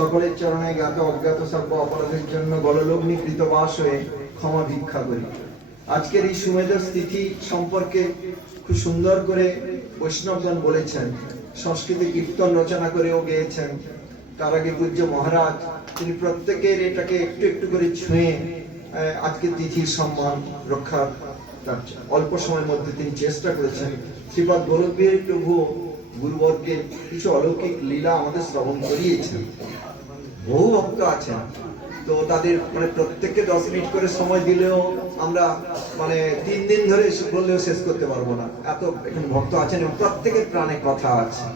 সকলের চরণে জ্ঞাত অজ্ঞাত সর্ব অপরাধের জন্য গললগ্নি কৃতবাস হয়ে ক্ষমা ভিক্ষা করি। আজকের এই সুমেধের স্থিতি সম্পর্কে খুব সুন্দর করে বৈষ্ণবগণ বলেছেন, সংস্কৃতে কীর্তন রচনা করেও গেয়েছেন। তার আগে পূজ্য মহারাজ তিনি প্রত্যেকের এটাকে একটু একটু করে ছুঁয়ে আজকে তিথির সম্মান রক্ষা তার অল্প সময়ের মধ্যে তিনি চেষ্টা করেছেন। শ্রীপাদ গোলকবিহারী প্রভু গুরুবর্গকে কিছু অলৌকিক লীলা আমাদের শ্রবণ করিয়েছেন। বহু ভক্ত আছেন, তো তাদের প্রত্যেককে 10 মিনিট করে সময় দিলেও আমরা 3 দিন ধরে বললেও শেষ করতে পারবো না, এত এখানে ভক্ত আছেন এবং প্রত্যেকের প্রাণে কথা আছে।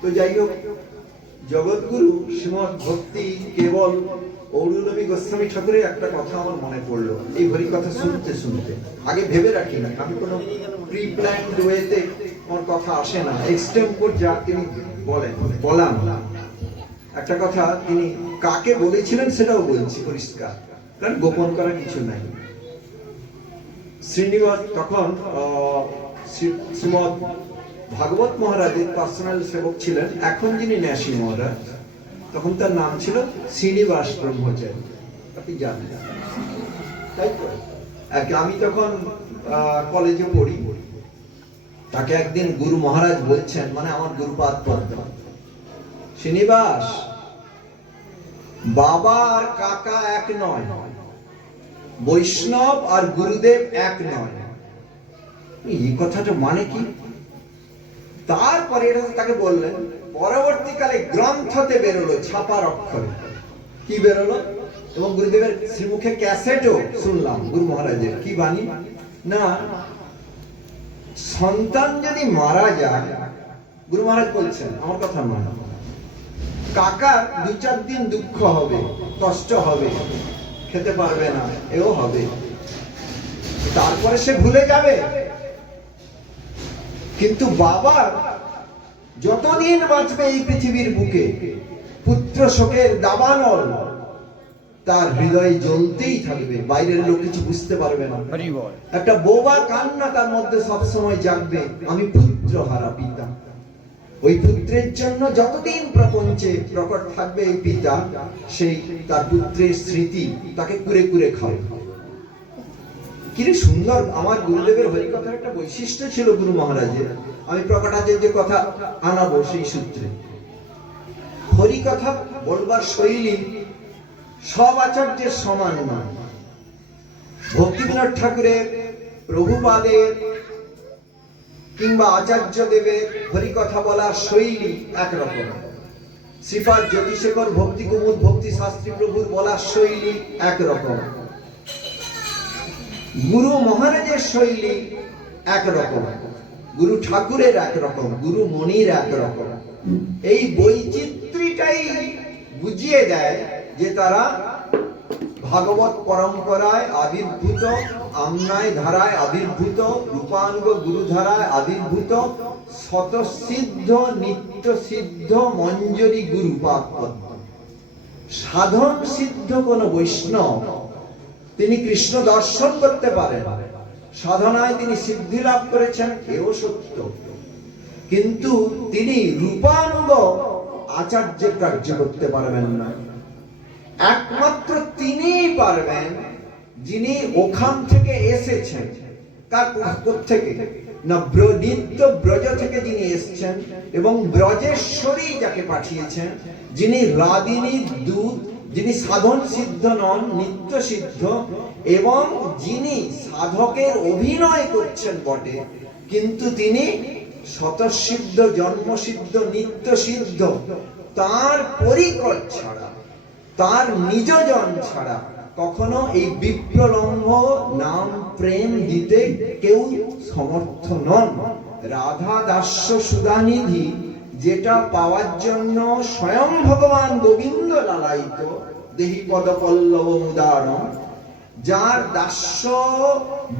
তো যাই হোক, জগৎগুরু শ্রীমৎ ভক্তি কেবল অরুণবী গোস্বামী ঠাকুরের একটা কথা আমার মনে পড়লো এই হরি কথা শুনতে শুনতে। আগে ভেবে রাখি না, আমি কোনো প্রি প্ল্যান্ড ওয়েতে আমার কথা আসে না, এক্সটেম্পোর যা তিনি বলাম। একটা কথা তিনি কাকে বলেছিলেন সেটাও বলছি পরিষ্কার, কারণ গোপন করার কিছু নাই। শ্রীনিবাস তখন শ্রীমৎ ভাগবত মহারাজের পার্সোনাল সেবক ছিলেন, এখন যিনি ন্যাসী মহারাজ, তখন তার নাম ছিল শ্রীনিবাস ব্রহ্মচারী, আপনি জানেন তাই তো। আমি তখন কলেজে পড়ি, তাকে একদিন গুরু মহারাজ বলছেন, আমার গুরুপাদ পদ্ম, শ্রীনিবাস, বাবা আর কাকা এক নয়, বৈষ্ণব আর গুরুদেব এক নয়। এই কথাটা মানে কি? তারপরে তাকে বললেন, পরবর্তীকালে গ্রন্থতে বেরোলো ছাপার অক্ষরে, কি বেরোলো, এবং গুরুদেবের শ্রীমুখে ক্যাসেটও শুনলাম গুরু মহারাজের। কি বাণী না, সন্তান যদি মারা যায়, গুরু মহারাজ বলছেন, আমার কথা মানো, কাকার 2-4 দিন দুঃখ হবে, কষ্ট হবে, খেতে পারবে না, এও হবে, তারপরে সে ভুলে যাবে। কিন্তু বাবার যতদিন বাঁচবে এই পৃথিবীর বুকে, পুত্র শোকের দাবানল তার হৃদয়ে জ্বলতেই থাকবে, বাইরের লোক কিছু বুঝতে পারবে না। একটা বোবা কান্না তার মধ্যে সবসময় জাগবে, আমি পুত্র হারা পিতা। ওই পুত্রের জন্য যতদিন প্রপঞ্চে প্রকট থাকবে এই পিতা, সেই তার পুত্রের স্মৃতি তাকে কুরে কুরে খাবে। কি সুন্দর আমার গুরুদেবের হরি কথার একটা বৈশিষ্ট্য ছিল গুরু মহারাজের। আমি প্রকটাচার্যের কথা আনাবো সেই সূত্রে। হরি কথা বলবার শৈলী সব আচার্যের সমান নয়। ভক্তিবিনোদ ঠাকুরের, প্রভুপাদের কিংবা আচার্য দেবের হরি কথা বলার শৈলী একরকম। শ্রীপাদ জ্যোতিশেখর ভক্তি কুমুদ ভক্তি শাস্ত্রী প্রভুর বলার শৈলী একরকম। গুরু মহারাজের শৈলী একরকম, গুরু ঠাকুরের একরকম, গুরু মনির একরকম। এই বৈচিত্র্যটাই বুঝিয়ে দেয় যে তারা ভাগবত পরম্পরায় আবির্ভূত, আমনায় ধারায় আবির্ভূত, রূপাঙ্গ গুরু ধারায় আবির্ভূত, স্বতঃসিদ্ধ নিত্য সিদ্ধ মঞ্জরি গুরুপাদ পদ্ম। সাধন সিদ্ধ কোন বৈষ্ণব তিনি কৃষ্ণ দর্শন করতে পারেন, সাধনায় তিনি সিদ্ধি লাভ করেছেন, এও সত্য, কিন্তু তিনি রূপানুগ আচার্যের কার্য করতে পারবেন না। একমাত্র তিনিই পারবেন যিনি ওখান থেকে এসেছেন। কার থেকে না, নিত্য ব্রজ থেকে যিনি এসেছেন এবং ব্রজেশ্বরী যাকে পাঠিয়েছেন, যিনি রাদিনী দূত, যিনি সাধন সিদ্ধ নন, নিত্য সিদ্ধ, এবং যিনি সাধকের অভিনয় করছেন বটে, কিন্তু তিনি স্বতঃসিদ্ধ, জন্মসিদ্ধ, নিত্য সিদ্ধ। তার পরিকর ছাড়া, তার নিজজন ছাড়া কখনো এই বিপ্রলম্ভ নাম প্রেম দিতে কেউ সমর্থ নন। রাধা দাস্য সুধানিধি যেটা পাওয়ার জন্য স্বয়ং ভগবান গোবিন্দ লালায়িত, দেহি পদ পল্লব মুদারম, যার দাস্য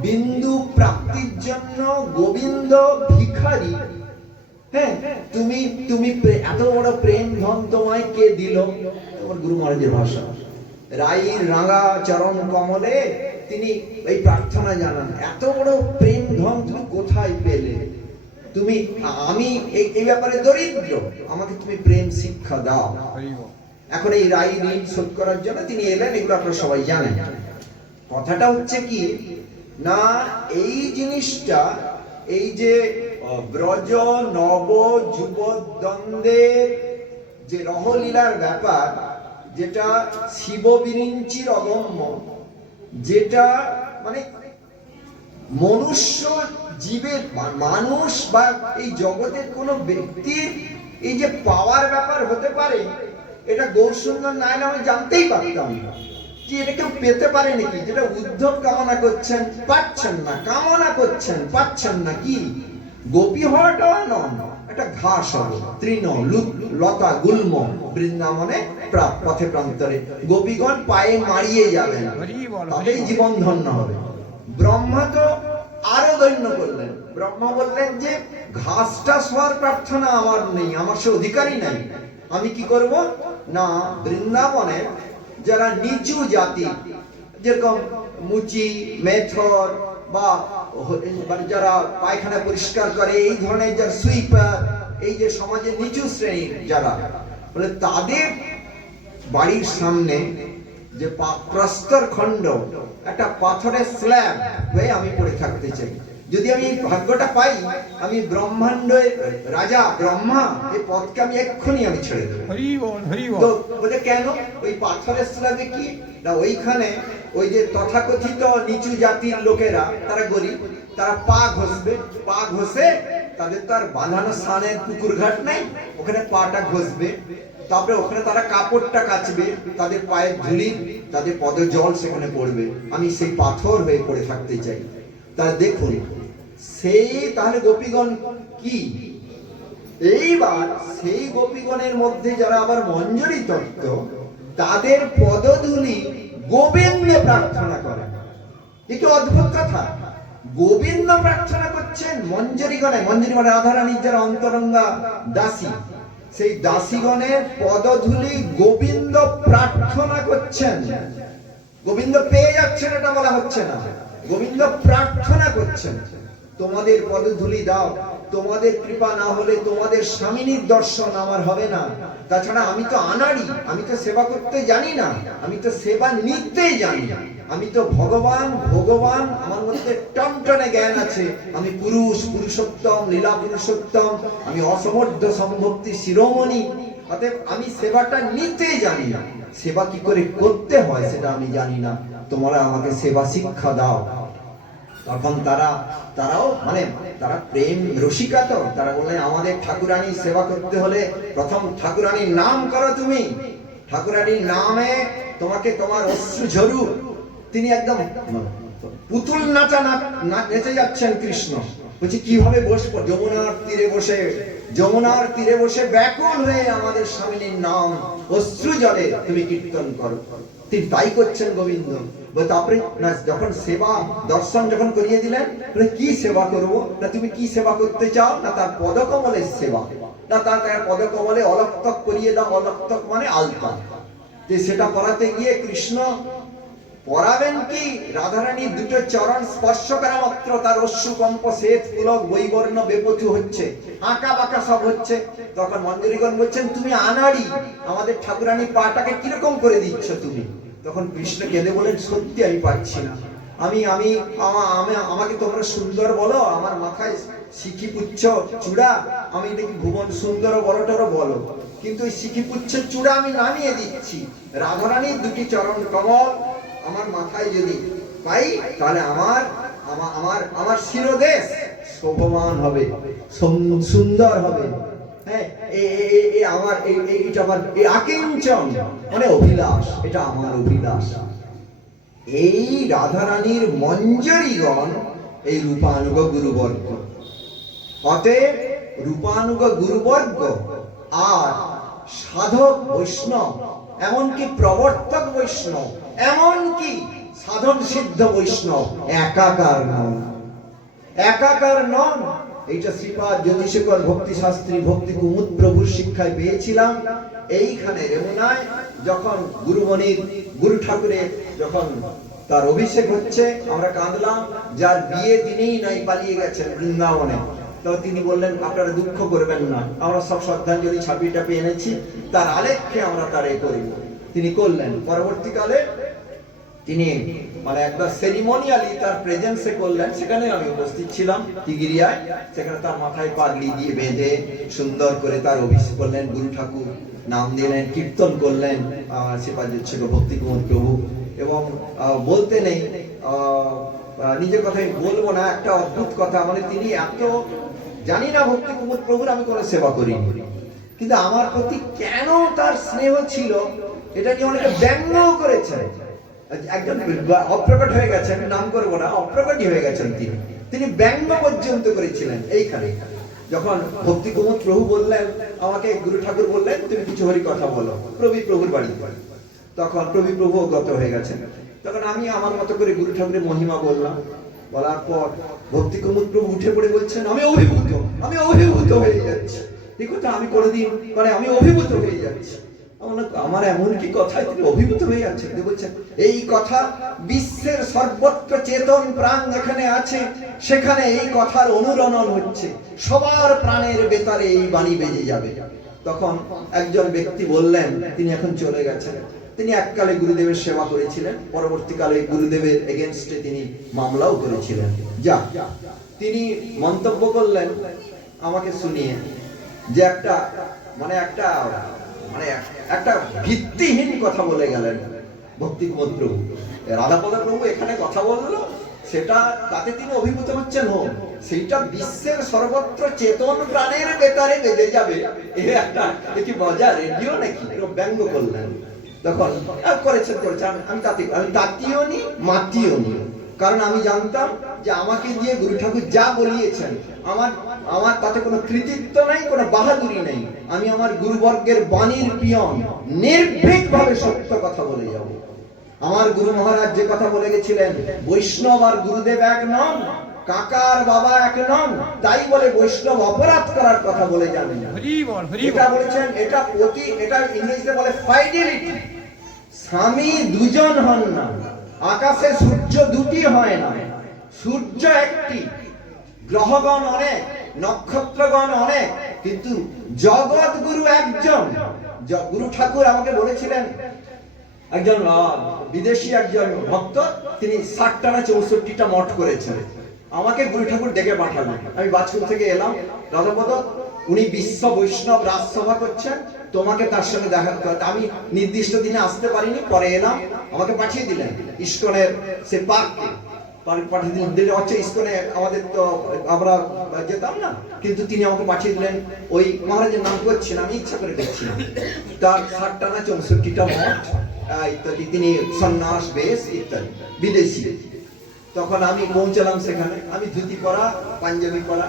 বিন্দু প্রাপ্তির জন্য গোবিন্দ ভিখারি। হ্যাঁ, তুমি এত বড় প্রেম ধন তোমায় কে দিল? তোমার গুরু মহারাজের ভাষা, রাইর রাঙা চরণ কমলে তিনি এই প্রার্থনা জানান, এত বড় প্রেম ধন তুমি কোথায় পেলে? আমি এই ব্যাপারে দরিদ্র, আমাকে তুমি প্রেম শিক্ষা দাও। এখন এই রায় ঋণ শোধ করার জন্য তিনি এলেন, এগুলো আপনারা সবাই জানেন। কথাটা হচ্ছে কি না, এই জিনিসটা, এই যে ব্রজ নব যুব দ্বন্দ্বের যে রহলীলার ব্যাপার, যেটা শিব বিরিঞ্চির অগম্য, যেটা মানে মনুষ্য জীবের, মানুষ বা এই জগতের কোন ব্যক্তির এই যে পাওয়ার ব্যাপার হতে পারে, এটা গৌরসুন্দর না এলে আমি জানতেই পারতাম না যে এটা কেউ পেতে পারে নাকি। যেটা উদ্ধব কামনা করছেন, পাচ্ছেন না, কামনা করছেন, পাচ্ছেন না। কি গোপী হওয়াটাও নন, একটা ঘাস হবে, তৃণ লতা গুল্ম বৃন্দাবনে পথে প্রান্তরে গোপীগণ পায়ে মারিয়ে যাবেন, তাতেই জীবন ধন্য হবে। ব্রহ্মা তো আরো দৈন্য করলেন। ব্রহ্মা বললেন যে ঘাসটা হওয়ার প্রার্থনা আমার নেই, আমার সে অধিকারই নাই। আমি কি করব না, বৃন্দাবনে যারা নিচু জাতি, যেরকম মুচি, মেথর বা যারা পায়খানা পরিষ্কার করে, এই ধরনের যারা সুইপার, এই যে সমাজের নিচু শ্রেণীর যারা, বলে তাদের বাড়ির সামনে যে প্রস্তর খণ্ড, একটা পাথরের স্ল্যাব হয়ে আমি পড়ে থাকতে চাই। যদি আমি এই ভাগ্যটা পাই, আমি ব্রহ্মাণ্ডের রাজা ব্রহ্মা, এই পথকে আমি এক্ষুনি আমি ছেড়ে দেবো। তো বলে কেন? ওই পাথরের স্ল্যাবে কি না, ওইখানে ওই যে তথাকথিত নিচু জাতির লোকেরা, তারা গরিব, তারা পা ঘষবে, পা ঘষে তাদের তো আর বাঁধানো স্নানের পুকুর ঘাট নাই, ওখানে পাটা ঘষবে, তারপরে ওখানে তারা কাপড়টা কাচবে, তাদের পায়ের ধুলি, তাদের পদ জল সেখানে পড়বে। আমি সেই পাথর হয়ে পড়ে থাকতে চাই। তা দেখুন, সেই তাহলে গোপীগণ কি, এইবার সেই গোপীগণের মধ্যে যারা আবার মঞ্জরি তত্ত্ব, তাদের পদধূলি গোবিন্দ প্রার্থনা করে। একটু অদ্ভুত কথা, গোবিন্দ প্রার্থনা করছেন মঞ্জরিগণে। মঞ্জরি মানে রাধারানীর যারা অন্তরঙ্গা দাসী, সেই দাসীগণের পদধূলি গোবিন্দ প্রার্থনা করছেন। গোবিন্দ পেয়ে যাচ্ছেন এটা বলা হচ্ছে না, গোবিন্দ প্রার্থনা করছেন, তোমাদের পদধূলি দাও, তোমাদের কৃপা না হলে তোমাদের স্বামিনীর দর্শন আমার হবে না। তাছাড়া আমি তো আনাড়ি, আমি তো সেবা করতে জানি না, আমি তো সেবা নিতে জানি, আমি তো ভগবান ভগবান, আমার মধ্যে টনটনে জ্ঞান আছে, আমি পুরুষ পুরুষোত্তম, লীলা পুরুষোত্তম, আমি অসমর্থ সম্ভক্তি শিরোমণি, অতএব আমি সেবাটা নিতে জানি না, সেবা কি করে করতে হয় সেটা আমি জানি না, তোমরা আমাকে সেবা শিক্ষা দাও। তখন তারাও মানে তারা প্রেম রসিকা, তো তারা বললেন আমাদের ঠাকুরানীর সেবা করতে হলে প্রথম ঠাকুরানীর নাম করো তুমি, ঠাকুরানীর নামে তোমাকে তোমার অশ্রু ঝরু। তিনি একদম পুতুল নাচা নেচে যাচ্ছেন কৃষ্ণ। বলছি কিভাবে বসবো? যমুনার তীরে বসে ব্যাকুল হয়ে আমাদের স্বামীর নাম অশ্রু জলে তুমি কীর্তন করো। তিনি তাই করছেন গোবিন্দ। তারপরে যখন সেবা দর্শন যখন করিয়ে দিলেন, কি সেবা করবো না, তুমি কি সেবা করতে চাও না, তার পদকমলের সেবা না, তার পদকমলে অলক্তক করিয়ে দাও। অলক্তক মানে আলতা, সেটা পরাতে গিয়ে কৃষ্ণ পরাবেন কি, রাধারানীর দুটো চরণ স্পর্শ করা মাত্র তার অশ্রুকম্প শ্বেত পুলক বৈবর্ণ বেপথু হচ্ছে, আঁকা বাঁকা সব হচ্ছে। তখন মঞ্জরিগণ বলছেন তুমি আনাড়ি, আমাদের ঠাকুরানী পাটাকে কিরকম করে দিচ্ছ তুমি। তখন কৃষ্ণ কেঁদে বলেন সত্যি আমি পাচ্ছি না, আমাকে তোমরা সুন্দর বলো, আমার মাথায় শিখি পুচ্ছ চূড়া, আমি দেখি ভুবন সুন্দর বড়টারও বলো, কিন্তু ওই শিখি পুচ্ছ চূড়া আমি নামিয়ে দিচ্ছি। রাধারানীর দুটি চরণ কমল আমার মাথায় যদি পাই, তাহলে আমার শিরোদেশ শোভমান হবে, সুন্দর হবে। হ্যাঁ, আমার এইটা আমার আকিঞ্চন মানে অভিলাষ, এটা আমার অভিলাষ। এই রাধারানীর মঞ্জরিগণ এই রূপানুগ গুরুবর্গ, অতএব রূপানুগ গুরুবর্গ আর সাধক বৈষ্ণব, এমনকি প্রবর্তক বৈষ্ণব, এমনকি সাধন সিদ্ধ বৈষ্ণব একাকার নন, একাকার নন। এইটা শ্রীপাদ জ্যোতিষেকর ভক্তি শাস্ত্রী ভক্তি কুমুদ প্রভুর শিক্ষায় পেয়েছিলাম। এইখানে রেমুনায় যখন গুরুমণির গুরু ঠাকুরের যখন তার অভিষেক হচ্ছে, আমরা কাঁদলাম, যার বিয়ে দিনেই নাই পালিয়ে গেছেন বৃন্দাবনে। তো তিনি বললেন আপনারা দুঃখ করবেন না, আমরা সব শ্রদ্ধাঞ্জলি ছাপি টাপি এনেছি, তার আলেখ্যে আমরা তার এ করব। তিনি করলেন। পরবর্তীকালে তিনি মানে একটা সেরিমোনিয়ালি তার প্রেজেন্সে করলেন, সেখানে আমি উপস্থিত ছিলাম তিগিরিয়ায়। সেখানে তার মাথায় পাগড়ি দিয়ে বেঁধে সুন্দর করে তার অভিষেক করলেন, গুরু ঠাকুর নাম দিলেন, কীর্তন করলেন ছিল ভক্তি কুমার প্রভু। এবং বলতে নেই, নিজের কথাই বলবো না, একটা অদ্ভুত কথা, মানে তিনি এত, জানি না ভক্তি কুমার প্রভুর আমি কোনো সেবা করিনি, কিন্তু আমার প্রতি কেন তার স্নেহ ছিল এটা নিয়ে অনেকে ব্যঙ্গ করেছেন। একজন অপ্রকট হয়ে গেছেন, নাম করবো না, অপ্রকটই হয়ে গেছেন তিনি ব্যঙ্গ পর্যন্ত করেছিলেন। এইখানে যখন ভক্তি কুমার প্রভু বললেন, আমাকে গুরু ঠাকুর বললেন তুমি কিছু হরি কথা বলো প্রভুর বাড়িতে, তখন প্রভু গত হয়ে গেছেন। তখন আমি আমার মতো করে গুরু ঠাকুরের মহিমা বললাম। বলার পর ভক্তি কুমার প্রভু উঠে পড়ে বলছেন, আমি অভিভূত হয়ে যাচ্ছি। এই কথা আমি কোনোদিন, মানে আমি অভিভূত হয়ে যাচ্ছি। আমার এমন কি কথায় তিনি অভিভূত হয়ে যাচ্ছেন? বলছেন এই কথা বিশ্বের সর্বত্র চেতন প্রাণ যেখানে আছে সেখানে এই কথার অনুরণন হচ্ছে, সবার প্রাণের বেতারে এই বাণী বেজে যাবে। তখন একজন ব্যক্তি বললেন, তিনি এখন চলে গেছেন, তিনি এককালে গুরুদেবের সেবা করেছিলেন, পরবর্তীকালে গুরুদেবের এগেনস্টে তিনি মামলাও করেছিলেন। যা তিনি মন্তব্য করলেন আমাকে শুনিয়ে যে একটা ভিত্তিহীন কথা বলে গেলেন ভক্তি কুমার প্রভু। রাধাপদ প্রভু এখানে কথা বললো, সেটা তাতে তিনি অভিভূত হচ্ছেন, সেইটা বিশ্বের সর্বত্র চেতন প্রাণের বেতারে বেজে যাবে। কি মজা, রেডিও নাকি? ব্যঙ্গ করলেন। তখন করেছেন আমি তাতিও নি মাতিও নি, কারণ আমি জানতাম যে আমাকে দিয়ে গুরু ঠাকুর যা বলিয়েছেন আমার তাতে কোনো কৃতিত্ব নাই, কোনো বাহাদুরি নেই। আমি আমার গুরুবর্গের বাণীর পিয়ন, নির্ভীকভাবে সত্য কথা বলে যাব। আমার গুরু মহারাজ যে কথা বলে গেছিলেন, বৈষ্ণব আর গুরুদেব এক নন, কাকার বাবা এক নন, তাই বলে বৈষ্ণব অপরাধ করার কথা বলে যাবেন না। এটা বলেছেন, এটা ইংরেজিতে বলে ফাইডেলিটি। স্বামী দুজন হন না, আকাশে সূর্য দুটি হয় না, সূর্য একটি, গ্রহগণ অনেক, নক্ষত্রগণ অনেক, কিন্তু জগৎ গুরু একজন। গুরু ঠাকুর আমাকে বলেছিলেন, একজন বিদেশি একজন ভক্ত, তিনি 60টা না 64টা মঠ করেছেন, আমাকে গুরু ঠাকুর ডেকে পাঠালেন। আমি বাজকুল থেকে এলাম, রাধাপদ উনি বিশ্ব বৈষ্ণব রাজসভা করছেন, তোমাকে তার সঙ্গে দেখা করতে। আমি নির্দিষ্ট দিনে আসতে পারিনি, পরে এলাম, আমাকে পাঠিয়ে দিলেন ইস্কনের সে পার্কে, পাঠিয়ে দিলেন হচ্ছে ইস্কনে, আমাদের তো আমরা যেতাম না, কিন্তু তিনি আমাকে পাঠিয়ে দিলেন। ওই মহারাজের নাম করছি না, আমি ইচ্ছা করে দেখছি না, তার 60টা না 64টা মঠ ইত্যাদি, তিনি সন্ন্যাস বেশ ইত্যাদি, বিদেশি। তখন আমি পৌঁছালাম সেখানে, আমি ধুতি পরা পাঞ্জাবি পরা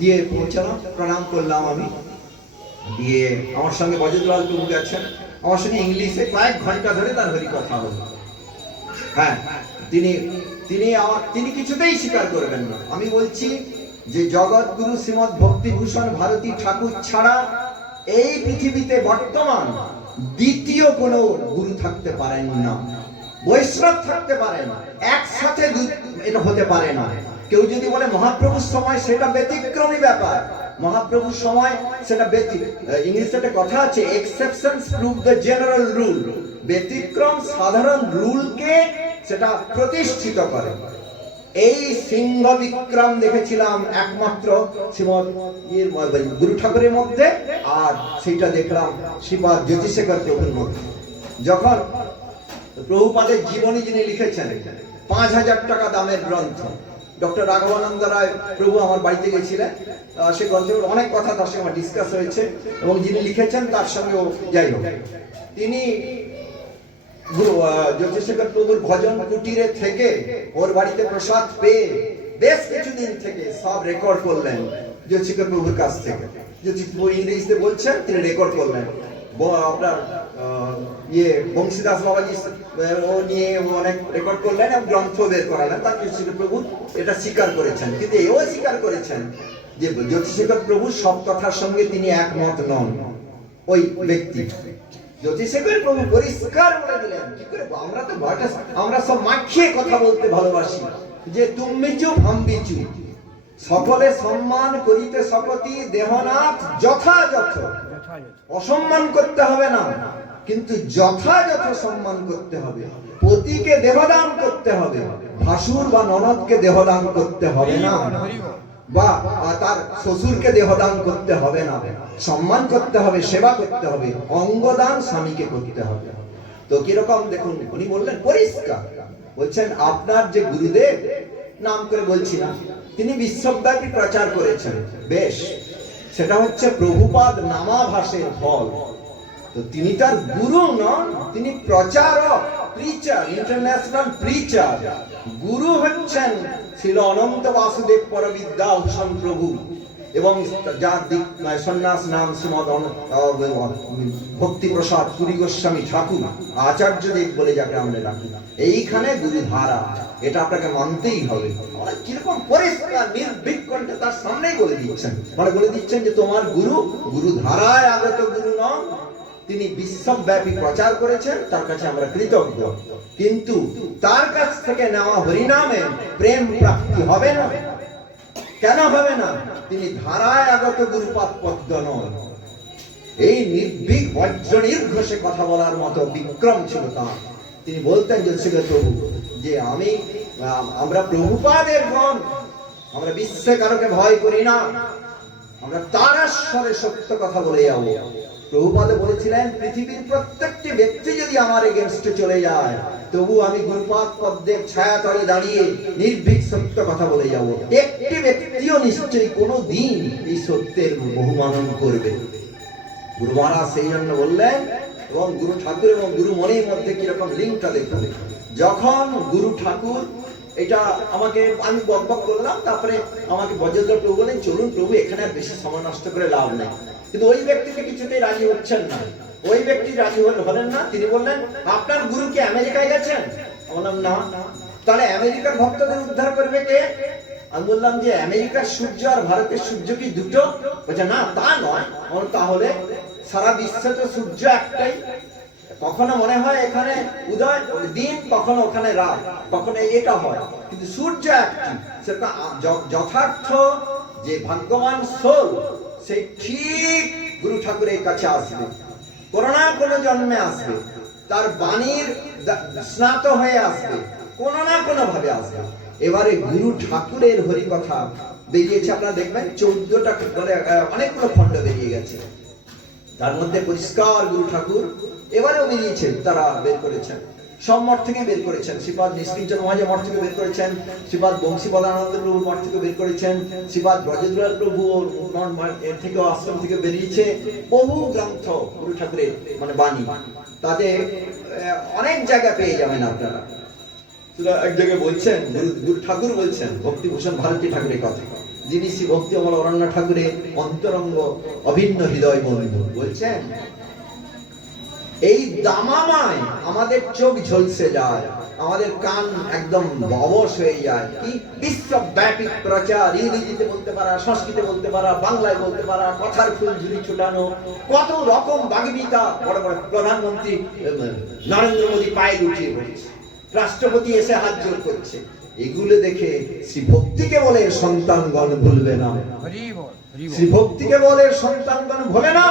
দিয়ে পৌঁছালাম, প্রণাম করলাম আমি, দিয়ে আমার সঙ্গে বজরলাল প্রভু গেছেন, আমার সঙ্গে ইংলিশে কয়েক ঘন্টা ধরে তার হরি কথা হলো। হ্যাঁ, তিনি কিছুতেই স্বীকার করবেন না। আমি বলছি যে জগৎ গুরু শ্রীমৎ ভক্তিভূষণ ভারতী ঠাকুর ছাড়া এই পৃথিবীতে বর্তমান দ্বিতীয় কোনো গুরু থাকতে পারেন না, বৈষ্ণব থাকতে পারে না, একসাথে এটা হতে পারে না। কেউ যদি বলে মহাপ্রভুর সময়, সেটা ব্যতিক্রমী ব্যাপার, মহাপ্রভুর সময় সেটা ইংলিশে একটা কথা আছে, exceptions prove the general rule. ব্যতিক্রম সাধারণ রুলকে সেটা প্রতিষ্ঠিত করে। এই সিংহ বিক্রম দেখেছিলাম একমাত্র শ্রীমৎ গুরু ঠাকুরের মধ্যে, আর সেটা দেখলাম শ্রীপাদ জ্যোতিশেখর প্রভুর মধ্যে। যখন প্রভুপাদের জীবনী যিনি লিখেছেন, 5000 টাকা দামের গ্রন্থ, ডক্টর রাঘবানন্দ রায় প্রভু আমার বাড়িতে গেছিলেন, সে গ্রন্থের অনেক কথা তার সঙ্গে আমার ডিসকাস হয়েছে, এবং যিনি লিখেছেন তার সঙ্গে যাই হোক, তিনি জ্যোতিশেখর প্রভুর ভজন কুটিরে থেকে ওর বাড়িতে প্রসাদ পেয়ে বেশ কিছুদিন থেকে সব রেকর্ড করলেন জ্যোতিশেখর প্রভুর কাছ থেকে। জ্যোতিষপ্রভু ইংরেজিতে বলছেন, তিনি রেকর্ড করলেন। আপনার বংশীদাস বাবাজি ও নিয়ে অনেক রেকর্ড করলেন এবং গ্রন্থ বের করালেন। তার জ্যোতিশেখর প্রভু এটা স্বীকার করেছেন, কিন্তু এও স্বীকার করেছেন যে জ্যোতিশেখর প্রভু সব কথার সঙ্গে তিনি একমত নন। ওই ব্যক্তি জ্যোতিশেখর প্রভু পরিষ্কার বলে দিলেন, কি করে আমরা সব মাখিয়ে কথা বলতে ভালোবাসি, যে তুমি চুপ হাম বি চুপ, সকলে সম্মান করিতে শপথি দেহনাথ যথাযথ। অসম্মান করতে হবে না, কিন্তু যথাযথ সম্মান করতে হবে। পতিকে দেহদান করতে হবে, ভাসুর বা ননদকে দেহদান করতে হবে না, বা তার শ্বশুরকে দেহদান করতে হবে না। সম্মান করতে হবে, সেবা করতে হবে। অঙ্গদান স্বামীকে করতে হবে। তো কিরকম দেখুন, উনি বললেন পরিষ্কার, বলছেন আপনার যে গুরুদেব, নাম করে বলছি না, তিনি বিশ্বব্যাপী প্রচার করেছেন, বেশ, সেটা হচ্ছে প্রভুপাদ নামাভাসের ফল। তো তিনি তার গুরু নন, তিনি প্রচারক, প্রিচার, ইন্টারন্যাশনাল প্রিচার। গুরু হচ্ছেন শ্রীল অনন্ত বাসুদেব পরবিদ্যা ভূষণ প্রভু, এবং যার সন্ন্যাস নাম শ্রীমদ ভক্তি প্রসাদ পুরী গোস্বামী ঠাকুর, আচার্যদেব বলে যাকে আমরা রাখি। এইখানে গুরু ধারা, এটা আপনাকে মানতেই হবে। কিরকম পরিষ্কার নির্ভীক কণ্ঠে তার সামনেই বলে দিচ্ছেন, মানে বলে দিচ্ছেন যে তোমার গুরু, গুরু ধারায় আগত গুরু নন, তিনি বিশ্বব্যাপী প্রচার করেছেন, তার কাছে আমরা কৃতজ্ঞ। কিন্তু তার কাছ থেকে নেওয়া হরিনামে প্রেম প্রাপ্তি হবে না। কেন হবে না? তিনি ধারায় আগত গুরুপাদ পদ্ম নন। এই নির্ভীক বজ্র নির্ঘোষে কথা বলার মতো বিক্রম ছিল তার। তিনি বলতেন যোশীগত প্রভু যে আমরা প্রভুপাদের গণ, আমরা বিশ্বে কারোকে ভয় করি না, আমরা তারাস্বরে সত্য কথা বলে যাব। প্রভুপাদে বলেছিলেন পৃথিবীর প্রত্যেকটি ব্যক্তি যদি আমার এগেনস্টে চলে যায়, তবু আমি গুরুপাদ পদ্মের ছায়া তলে দাঁড়িয়ে নির্ভীক সত্য কথা বলে যাব। একটি ব্যক্তিও নিশ্চয়ই কোনো দিন এই সত্যের বহুমানন করবে। গুরু মহারাজ সেই জন্য বললেন, এবং গুরু ঠাকুর এবং গুরু মনির মধ্যে কিরকম লিঙ্কটা দেখুন। যখন গুরু ঠাকুর এটা আমি বকবক করলাম, তারপরে আমাকে বজ্রধর প্রভু বলেন চলুন প্রভু, এখানে আর বেশি সময় নষ্ট করে লাভ নেই। কিন্তু ওই ব্যক্তিকে কিছুতেই রাজি হচ্ছেন না, ওই ব্যক্তি রাজি হলেন না। তিনি বললেন আপনার গুরু কি আমেরিকায় গেছেন? বললাম না। তাহলে আমেরিকার ভক্তদের উদ্ধার করবে কে? আমি বললাম যে আমেরিকার সূর্য আর ভারতের সূর্য কি দুটো? বলছে না, তা নয়। তাহলে সারা বিশ্বে তো সূর্য একটাই, কখনো মনে হয় এখানে উদয় দিন, কখনো ওখানে রাত, কখনো এটা হয়, কিন্তু সূর্য একটি। সেটা যথার্থ যে ভাগ্যবান সোল, সেই ঠিক গুরু ঠাকুরের কাছে আসবে, কোনো না কোনো জন্মে আসবে, তার বাণীর স্নাত হয়ে আসবে, কোনো না কোনো ভাবে আসবে। এবারে গুরু ঠাকুরের হরি কথা বেরিয়েছে, আপনারা দেখবেন 14টা অনেকগুলো খণ্ড বেরিয়ে গেছে, তার মধ্যে পরিষ্কার গুরু ঠাকুর এবারেও বেরিয়েছেন, তারা বের করেছেন, সব মঠ থেকে বের করেছেন। শ্রীপাদ নিষ্কিঞ্চন মহারাজ মঠ থেকে বের করেছেন, শ্রীপাদ বংশীপদানন্দ প্রভুর মঠ থেকে বের করেছেন, শ্রীপাদ ব্রজদুলাল প্রভু এর থেকে আশ্রম থেকে বেরিয়েছে বহু গ্রন্থ গুরু ঠাকুরের, মানে বাণী। তাতে অনেক জায়গা পেয়ে যাবেন আপনারা। এক জায়গায় বলছেন, গুরু ঠাকুর বলছেন, ভক্তিভূষণ ভারতী ঠাকুরের কথা, যিনি শ্রী ভক্তি অমল অরণ্য ঠাকুরের অন্তরঙ্গ অভিন্ন হৃদয় বন্ধু, বলছেন এই দামামায় আমাদের চোখ ঝলসে যায়, আমাদের কান একদম অবশ হয়ে যায়। কি বিশ্বব্যাপী প্রচার, ইংরেজিতে বলতে পারা, সংস্কৃতে বলতে পারা, বাংলায় বলতে পারা, কথার ফুল ঝুলি ছোটানো, কত রকম বাগ্মিতা, বড় বড় প্রধানমন্ত্রী নরেন্দ্র মোদী পায়ে লুটিয়ে পড়ছে, রাষ্ট্রপতি এসে হাত জোর করছে। এগুলো দেখে শ্রী ভক্তিকে বলে সন্তানগণ ভুলবে না, শ্রী ভক্তিকে বলে সন্তানগণ ভুলে না।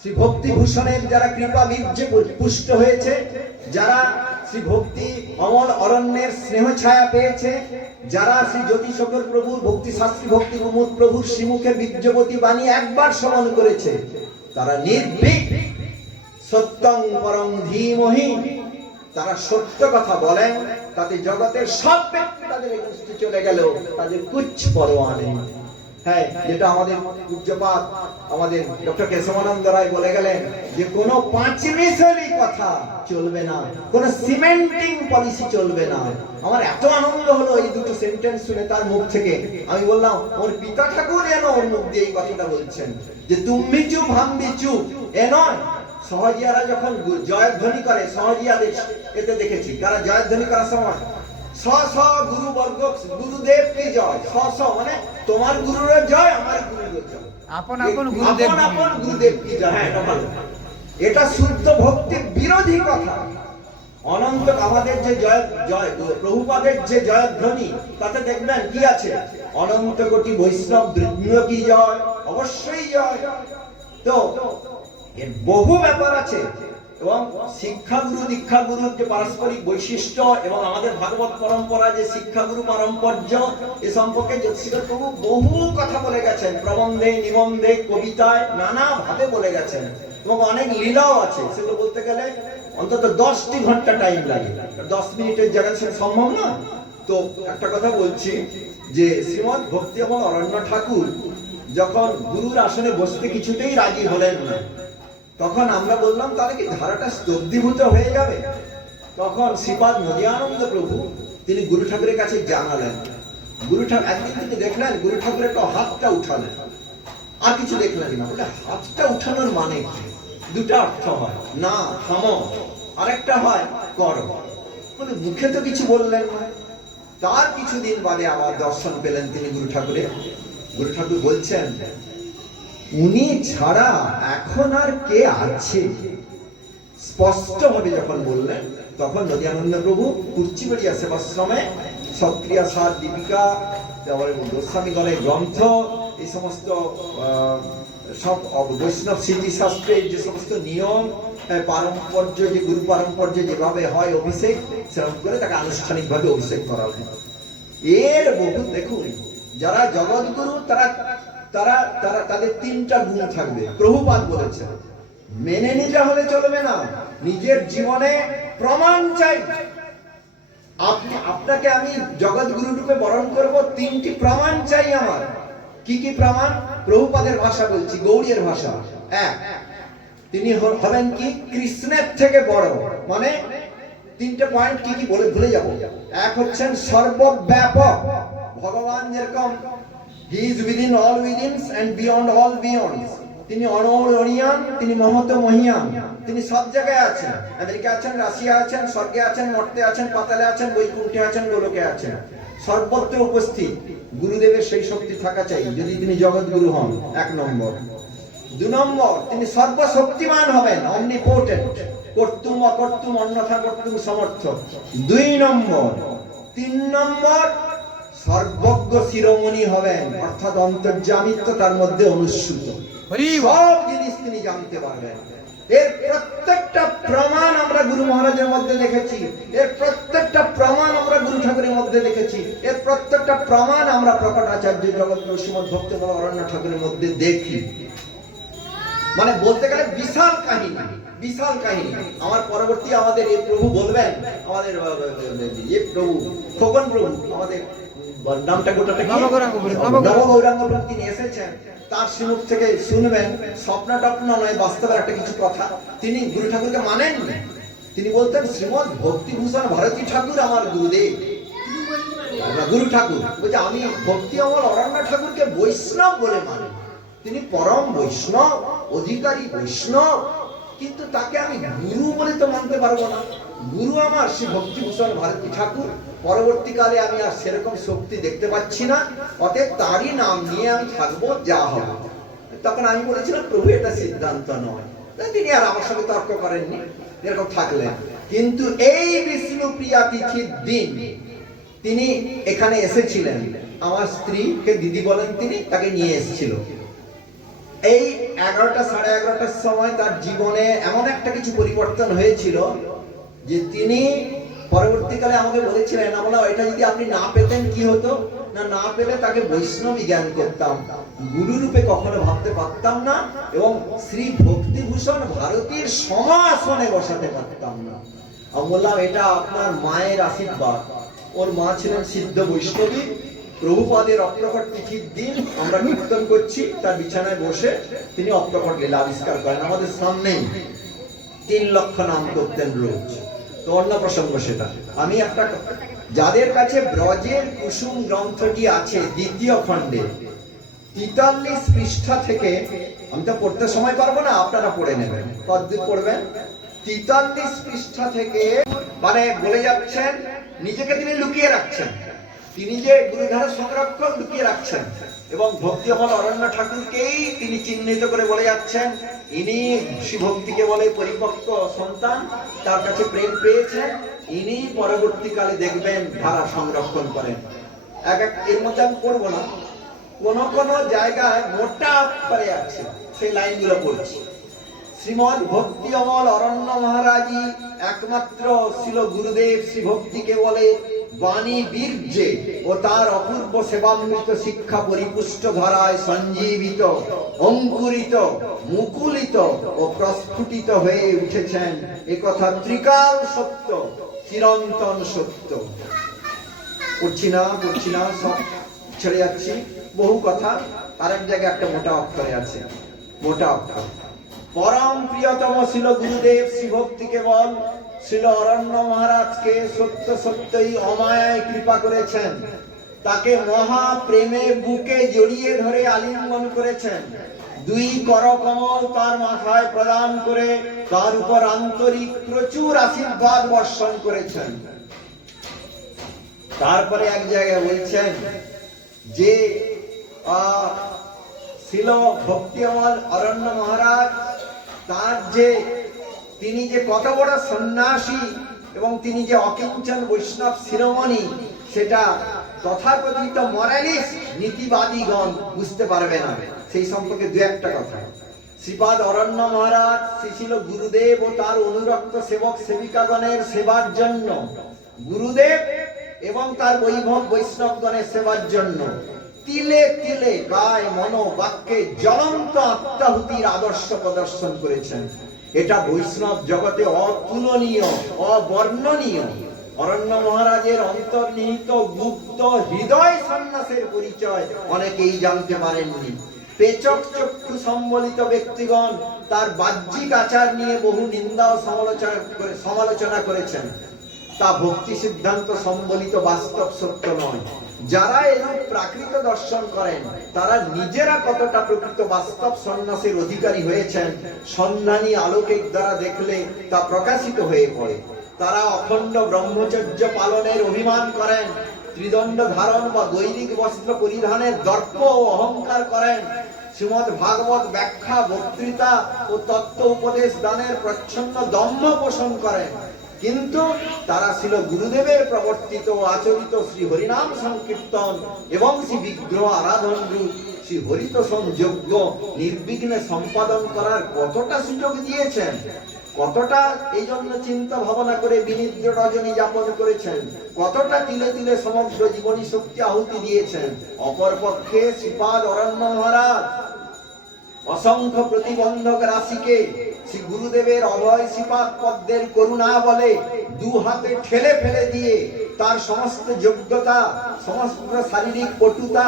শ্রী ভক্তি ভূষণের যারা কৃপা বীর্যে পুষ্ট হয়েছে, যারা শ্রী ভক্তি অমল অরণ্যের স্নেহ ছায়া পেয়েছে, যারা শ্রী জ্যোতিষকর প্রভু ভক্তি শাস্ত্রী ভক্তি প্রমোদ প্রভুর শ্রীমুখে বীর্যবতী বাণী একবার শ্রবণ করেছে, তারা নির্ভীক সত্যং পরং ধীমহি, তারা সত্য কথা বলেন, তাতে জগতের সব ব্যক্তি তাদের এগেইনস্টে চলে গেলেও তাদের কুছ পরোয়া নেই। হ্যাঁ, যেটা আমাদের পূজ্যপাদ আমাদের ডক্টর কেশবানন্দ রায় বলে গেলেন যে কোনো পাঁচমিশালি কথা চলবে না, কোনো সিমেন্টিং পলিসি চলবে না। আমার এত আনন্দ হলো এই দুটো সেন্টেন্স শুনে তার মুখ থেকে। আমি বললাম ওর পিতা ঠাকুর যেন ওর মুখ দিয়ে এই কথাটা বলছেন যে তুমি চুপ হামবি চুপ, এ নয়। সহজিয়ারা যখন জয়ধ্বনি করে, সহজিয়াদের এতে দেখেছি তারা জয়ধ্বনি করার সময় স স গুরুবর্গ গুরুদেব কে জয়, স স মানে তোমার গুরুর জয়, আমার গুরুর জয়, আপন আপন গুরুদেব কি জয়। হ্যাঁ, এটা ভালো, এটা শুদ্ধ ভক্তির বিরোধী কথা। অনন্ত আমাদের যে জয় জয় প্রভুপাদের যে জয়ধ্বনি, তাতে দেখবেন কি আছে, অনন্ত কোটি বৈষ্ণব বৃন্দ কি জয়, অবশ্যই জয়। তো এর বহু ব্যাপার আছে এবং শিক্ষাগুরু দীক্ষাগুরুর যে পারস্পরিক বৈশিষ্ট্য এবং আমাদের ভাগবত পরম্পরা যে শিক্ষাগুরু পারম্পর্য, এ সম্পর্কে জ্যোতিষীধর প্রভু বহু কথা বলে গেছেন, প্রবন্ধে, নিবন্ধে, কবিতায় নানা ভাবে বলে গেছেন এবং অনেক লীলাও আছে। সেগুলো বলতে গেলে অন্তত 10টি ঘন্টা টাইম লাগে, 10 মিনিটের জায়গায় সেটা সম্ভব না। তো একটা কথা বলছি যে শ্রীমৎ ভক্তিমল অরণ্য ঠাকুর যখন গুরুর আসনে বসতে কিছুতেই রাজি হলেন না, তখন আমরা বললাম তাহলে কি ধারাটা স্তব্ধীভূত হয়ে যাবে? তখন শ্রীপাদ নদিয়ানন্দ প্রভু তিনি গুরু ঠাকুরের কাছে জানালেন। গুরু ঠাকুর একদিন তিনি দেখলেন গুরু ঠাকুরের একটা হাতটা উঠালেন, আর কিছু দেখলেন না। বলে হাতটা উঠানোর মানে কি? দুটা অর্থ হয়, না থামো, আরেকটা হয় করো। বলে মুখে তো কিছু বললেন না। তার কিছুদিন বাদে আবার দর্শন পেলেন তিনি গুরু ঠাকুরের। গুরু ঠাকুর বলছেন উনি ছাড়া এখন আর কে আছে, স্পষ্ট ভাবে যখন বললেন, তখন নদিয়ানন্দ প্রভু কুর্চিবাড়িয়া সেবাশ্রমে সক্রিয়া সার দীপিকা, তারপরে গোস্বামীগণের গ্রন্থ, এই সমস্ত সব বৈষ্ণব স্মৃতিশাস্ত্রের যে সমস্ত নিয়ম পারম্পর্য, যে গুরু পারম্পর্য যেভাবে হয় অভিষেক, সেরকম করে তাকে আনুষ্ঠানিকভাবে অভিষেক করালেন। এর বহু দেখুন, যারা জগৎগুরু তারা তারা তারা তাদের 3টা গুণ থাকবে। প্রভুপাদ বলেছেন মেনে নিতে হলে চলবে না, নিজের জীবনে প্রমাণ চাই। আপনাকে আমি জগৎগুরু রূপে বরণ করব, 3টি প্রমাণ চাই আমার। কি কি প্রমাণ? প্রভুপাদের ভাষা বলছি, গৌড়ীর ভাষা। এক, তিনি হবেন কি কৃষ্ণের থেকে বড়, মানে 3টে পয়েন্ট কি কি বলে ভুলে যাব। এক হচ্ছেন সর্বব্যাপক, ভগবান যেরকম He is within all withins and beyond all beyonds. তিনি অনড়ীয়ান, তিনি মহত মহিয়ান, তিনি সব জায়গায় আছেন। আমেরিকা আছেন, রাশিয়া আছেন, স্বর্গে আছেন, মর্তে আছেন, পাতালে আছেন, বৈকুণ্ঠে আছেন, গোলকে আছেন, সর্বত্র উপস্থিত। গুরুদেবের সেই শক্তি থাকা চাই যদি তিনি জগৎগুরু হন, 1 নম্বর। 2 নম্বর, তিনি সর্বশক্তিমান হবেন, অমনিপোটেন্ট, কর্তুম অকর্তুম অন্যথা কর্তুম সমর্থ। 2 নম্বর। 3 নম্বর, সর্বজ্ঞ শিরোমণি হবেন, অর্থাৎ অন্তর্যামিত্ব তার মধ্যে অনুস্যূত, সব জিনিস তিনি জানতে পারবেন। এর প্রত্যেকটা প্রমাণ আমরা গুরু মহারাজের মধ্যে দেখেছি, এর প্রত্যেকটা প্রমাণ আমরা গুরু ঠাকুরের মধ্যে দেখেছি, এর প্রত্যেকটা প্রমাণ আমরা প্রকটাচার্য জগৎগুরু শ্রীমৎ ভক্তিমল অরণ্য ঠাকুরের মধ্যে দেখি। মানে বলতে গেলে বিশাল কাহিনী, বিশাল কাহিনী। আমার পরবর্তী আমাদের এই প্রভু বলবেন, আমাদের এই প্রভু খোকন প্রভু, আমাদের নামটা গোটাটা নবগৌরাঙ্গ প্রভু, তিনি এসেছেন, তার শ্রীমুখ থেকে শুনবেন স্বপ্ন টপ্ন নয়, বাস্তবের একটা কিছু কথা। তিনি গুরু ঠাকুরকে মানেন, তিনি বলতেন শ্রীমৎ ভক্তিভূষণ ভারতী ঠাকুর আমার গুরুদেব। গুরু ঠাকুর বলছে আমি ভক্তি অমল অরণ্য ঠাকুরকে বৈষ্ণব বলে মানি, তিনি পরম বৈষ্ণব, অধিকারী বৈষ্ণব, কিন্তু তাকে আমি গুরু বলে তো মানতে পারবো না। গুরু আমার শ্রী ভক্তিভূষণ ভারতী ঠাকুর। পরবর্তীকালে আমি আর সেরকম শক্তি দেখতে পাচ্ছি না, অতএব তারই নাম নিয়ে আমি থাকবো, যা হবে। তখন আমি বলেছিলাম প্রভু এটা সিদ্ধান্ত নয়, তিনি আর আমার সঙ্গে তর্ক করেননি, এরকম থাকলেন। কিন্তু এই বিষ্ণু প্রিয়া তিথির দিন তিনি এখানে এসেছিলেন, আমার স্ত্রীকে দিদি বলেন তিনি, তাকে নিয়ে এসেছিল। এই 11টা সাড়ে 11টার সময় তার জীবনে এমন একটা কিছু পরিবর্তন হয়েছিল যে তিনি পরবর্তীকালে আমাকে বলেছিলেন, আমরা এটা যদি আপনি না পেতেন কি হতো না, না পেলে তাকে বৈষ্ণবী জ্ঞান করতাম, গুরু রূপে কখনো ভাবতে পারতাম না, এবং শ্রী ভক্তিভূষণ ভারতীর সমাসনে বসাতে পারতাম না। আমি বললাম এটা আপনার মায়ের আশীর্বাদ। ওর মা ছিলেন সিদ্ধ বৈষ্ণবী। প্রভুপাদের অপ্রকট তিথির দিন আমরা কীর্তন করছি, তার বিছানায় বসে তিনি অপ্রকট লীলা আবিষ্কার করেন আমাদের সামনেই। 3 লক্ষ নাম করতেন রোজ। তো অন্য প্রসঙ্গ সেটা। আমি একটা, যাদের কাছে ব্রজের কুসুম গ্রন্থটি আছে 2য় খণ্ডে 43 পৃষ্ঠা থেকে, আমি তো পড়তে সময় পারবো না, আপনারা পড়ে নেবেন, কতদূর পড়বেন। 43 পৃষ্ঠা থেকে মানে বলে যাচ্ছেন নিজেকে তিনি লুকিয়ে রাখছেন, তিনি যে গুরুধারা সংরক্ষণ লুকিয়ে রাখছেন, এবং ভক্তি অমল অরণ্য ঠাকুরকেই তিনি চিহ্নিত করে বলে যাচ্ছেন ইনি শ্রী ভক্তিকে বলে পরিপক্ক সন্তান, তার কাছে প্রেম পেয়েছেন, ইনি পরবর্তীকালে দেখবেন ধারা সংরক্ষণ করেন। এর মধ্যে আমি পড়বো না, কোন জায়গায় মোটা অক্ষরে আছে, সেই লাইনগুলো পড়ছি। শ্রীমদ ভক্তি অমল অরণ্য মহারাজই একমাত্র ছিল গুরুদেব শ্রী ভক্তিকে বলে বাণী বীর্যে ও তার অপূর্ব সেবামৃত শিক্ষা পরিপুষ্ট ধারায় সঞ্জীবিত, অঙ্কুরিত, মুকুলিত ও প্রস্ফুটিত হয়ে উঠেছেন। একথা ত্রিকাল সত্য, চিরন্তন সত্য। পড়ছি না, সব ছেড়ে যাচ্ছি, বহু কথা। আরেক জায়গায় একটা মোটা অক্ষরে আছে, মোটা অক্ষর। পরম প্রিয়তম ছিল গুরুদেব শ্রী ভক্তি কেবল ছিল অরণ্য মহারাজকে সত্য সত্যই অমায়ায় কৃপা করেছেন। তাকে মহা প্রেমে বুকে জড়িয়ে ধরে আলিঙ্গন করেছেন। দুই করকমল তার মাথায় প্রদান করে তার উপর আন্তরিক প্রচুর আশীর্বাদ বর্ষণ করেছেন। তারপরে এক জায়গায় বলছেন যে ছিল ভক্তি অমল অরণ্য মহারাজ, তার যে তিনি যে কত বড় সন্ন্যাসী এবং তিনি যে অকিঞ্চন বৈষ্ণব শিরোমণি, সেটা তথাকথিত মরালিস্ট নীতিবাদীগণ বুঝতে পারবে না। সেই সম্পর্কে দু একটা কথা। শ্রীপাদ অরণ্য মহারাজ সে ছিল গুরুদেব ও তার অনুরক্ত সেবক সেবিকাগণের সেবার জন্য, গুরুদেব এবং তার বৈভব বৈষ্ণবগণের সেবার জন্য তিলে তিলে গায়ে মন বাক্যে জ্বলন্ত আত্মাহুতির আদর্শ প্রদর্শন করেছেন। এটা বৈষ্ণব জগতে অতুলনীয়, অবর্ণনীয়। অরণ্য মহারাজের অন্তর্নিহিত গুপ্ত হৃদয় সন্ন্যাসের পরিচয় অনেকেই জানতে পারেননি। পেচক চক্ষু সম্বলিত ব্যক্তিগণ তার বাহ্যিক আচার নিয়ে বহু নিন্দা ও সমালোচনা করেছেন। তা ভক্তি সিদ্ধান্ত সম্বলিত বাস্তব সত্য নয়। যারা এরূপ প্রাকৃত দর্শন করেন তারা নিজেরা কতটা প্রকৃত বাস্তব সন্ন্যাসের অধিকারী হয়েছেন সন্ধানী আলোকের দ্বারা দেখলে তা প্রকাশিত হয়ে পড়ে। তারা অখণ্ড ব্রহ্মচর্য পালনের অভিমান করেন, ত্রিদণ্ড ধারণ বা দৈনিক বস্ত্র পরিধানের দর্প ও অহংকার করেন, শ্রীমদ্ ভাগবত ব্যাখ্যা, বক্তৃতা ও তত্ত্ব উপদেশ দানের প্রচ্ছন্ন দম্ভ পোষণ করেন। কিন্তু তারা ছিল গুরুদেবের প্রবর্তিত ও আচরিত শ্রী হরিনাম সংকীর্তন এবং শ্রী বিগ্রহ আরাধন রূপ শ্রী হরিতোষণ যজ্ঞ নির্বিঘ্নে সম্পাদন করার কতটা সুযোগ দিয়েছেন, কতটা এই জন্য চিন্তা ভাবনা করে বিনিদ্র রজনী যাপন করেছেন, কতটা তিলে তিলে সমগ্র জীবনী শক্তি আহুতি দিয়েছেন। অপরপক্ষে শ্রীপাদ অরণ্য মহারাজ অসংখ্য প্রতিবন্ধক রাশিকে শ্রী গুরুদেবের অভয় শ্রীপাদ পদ্মের করুণা বলে দু হাতে ঠেলে ফেলে দিয়ে তার সমস্ত যোগ্যতা, সমস্ত শারীরিক পটুতা,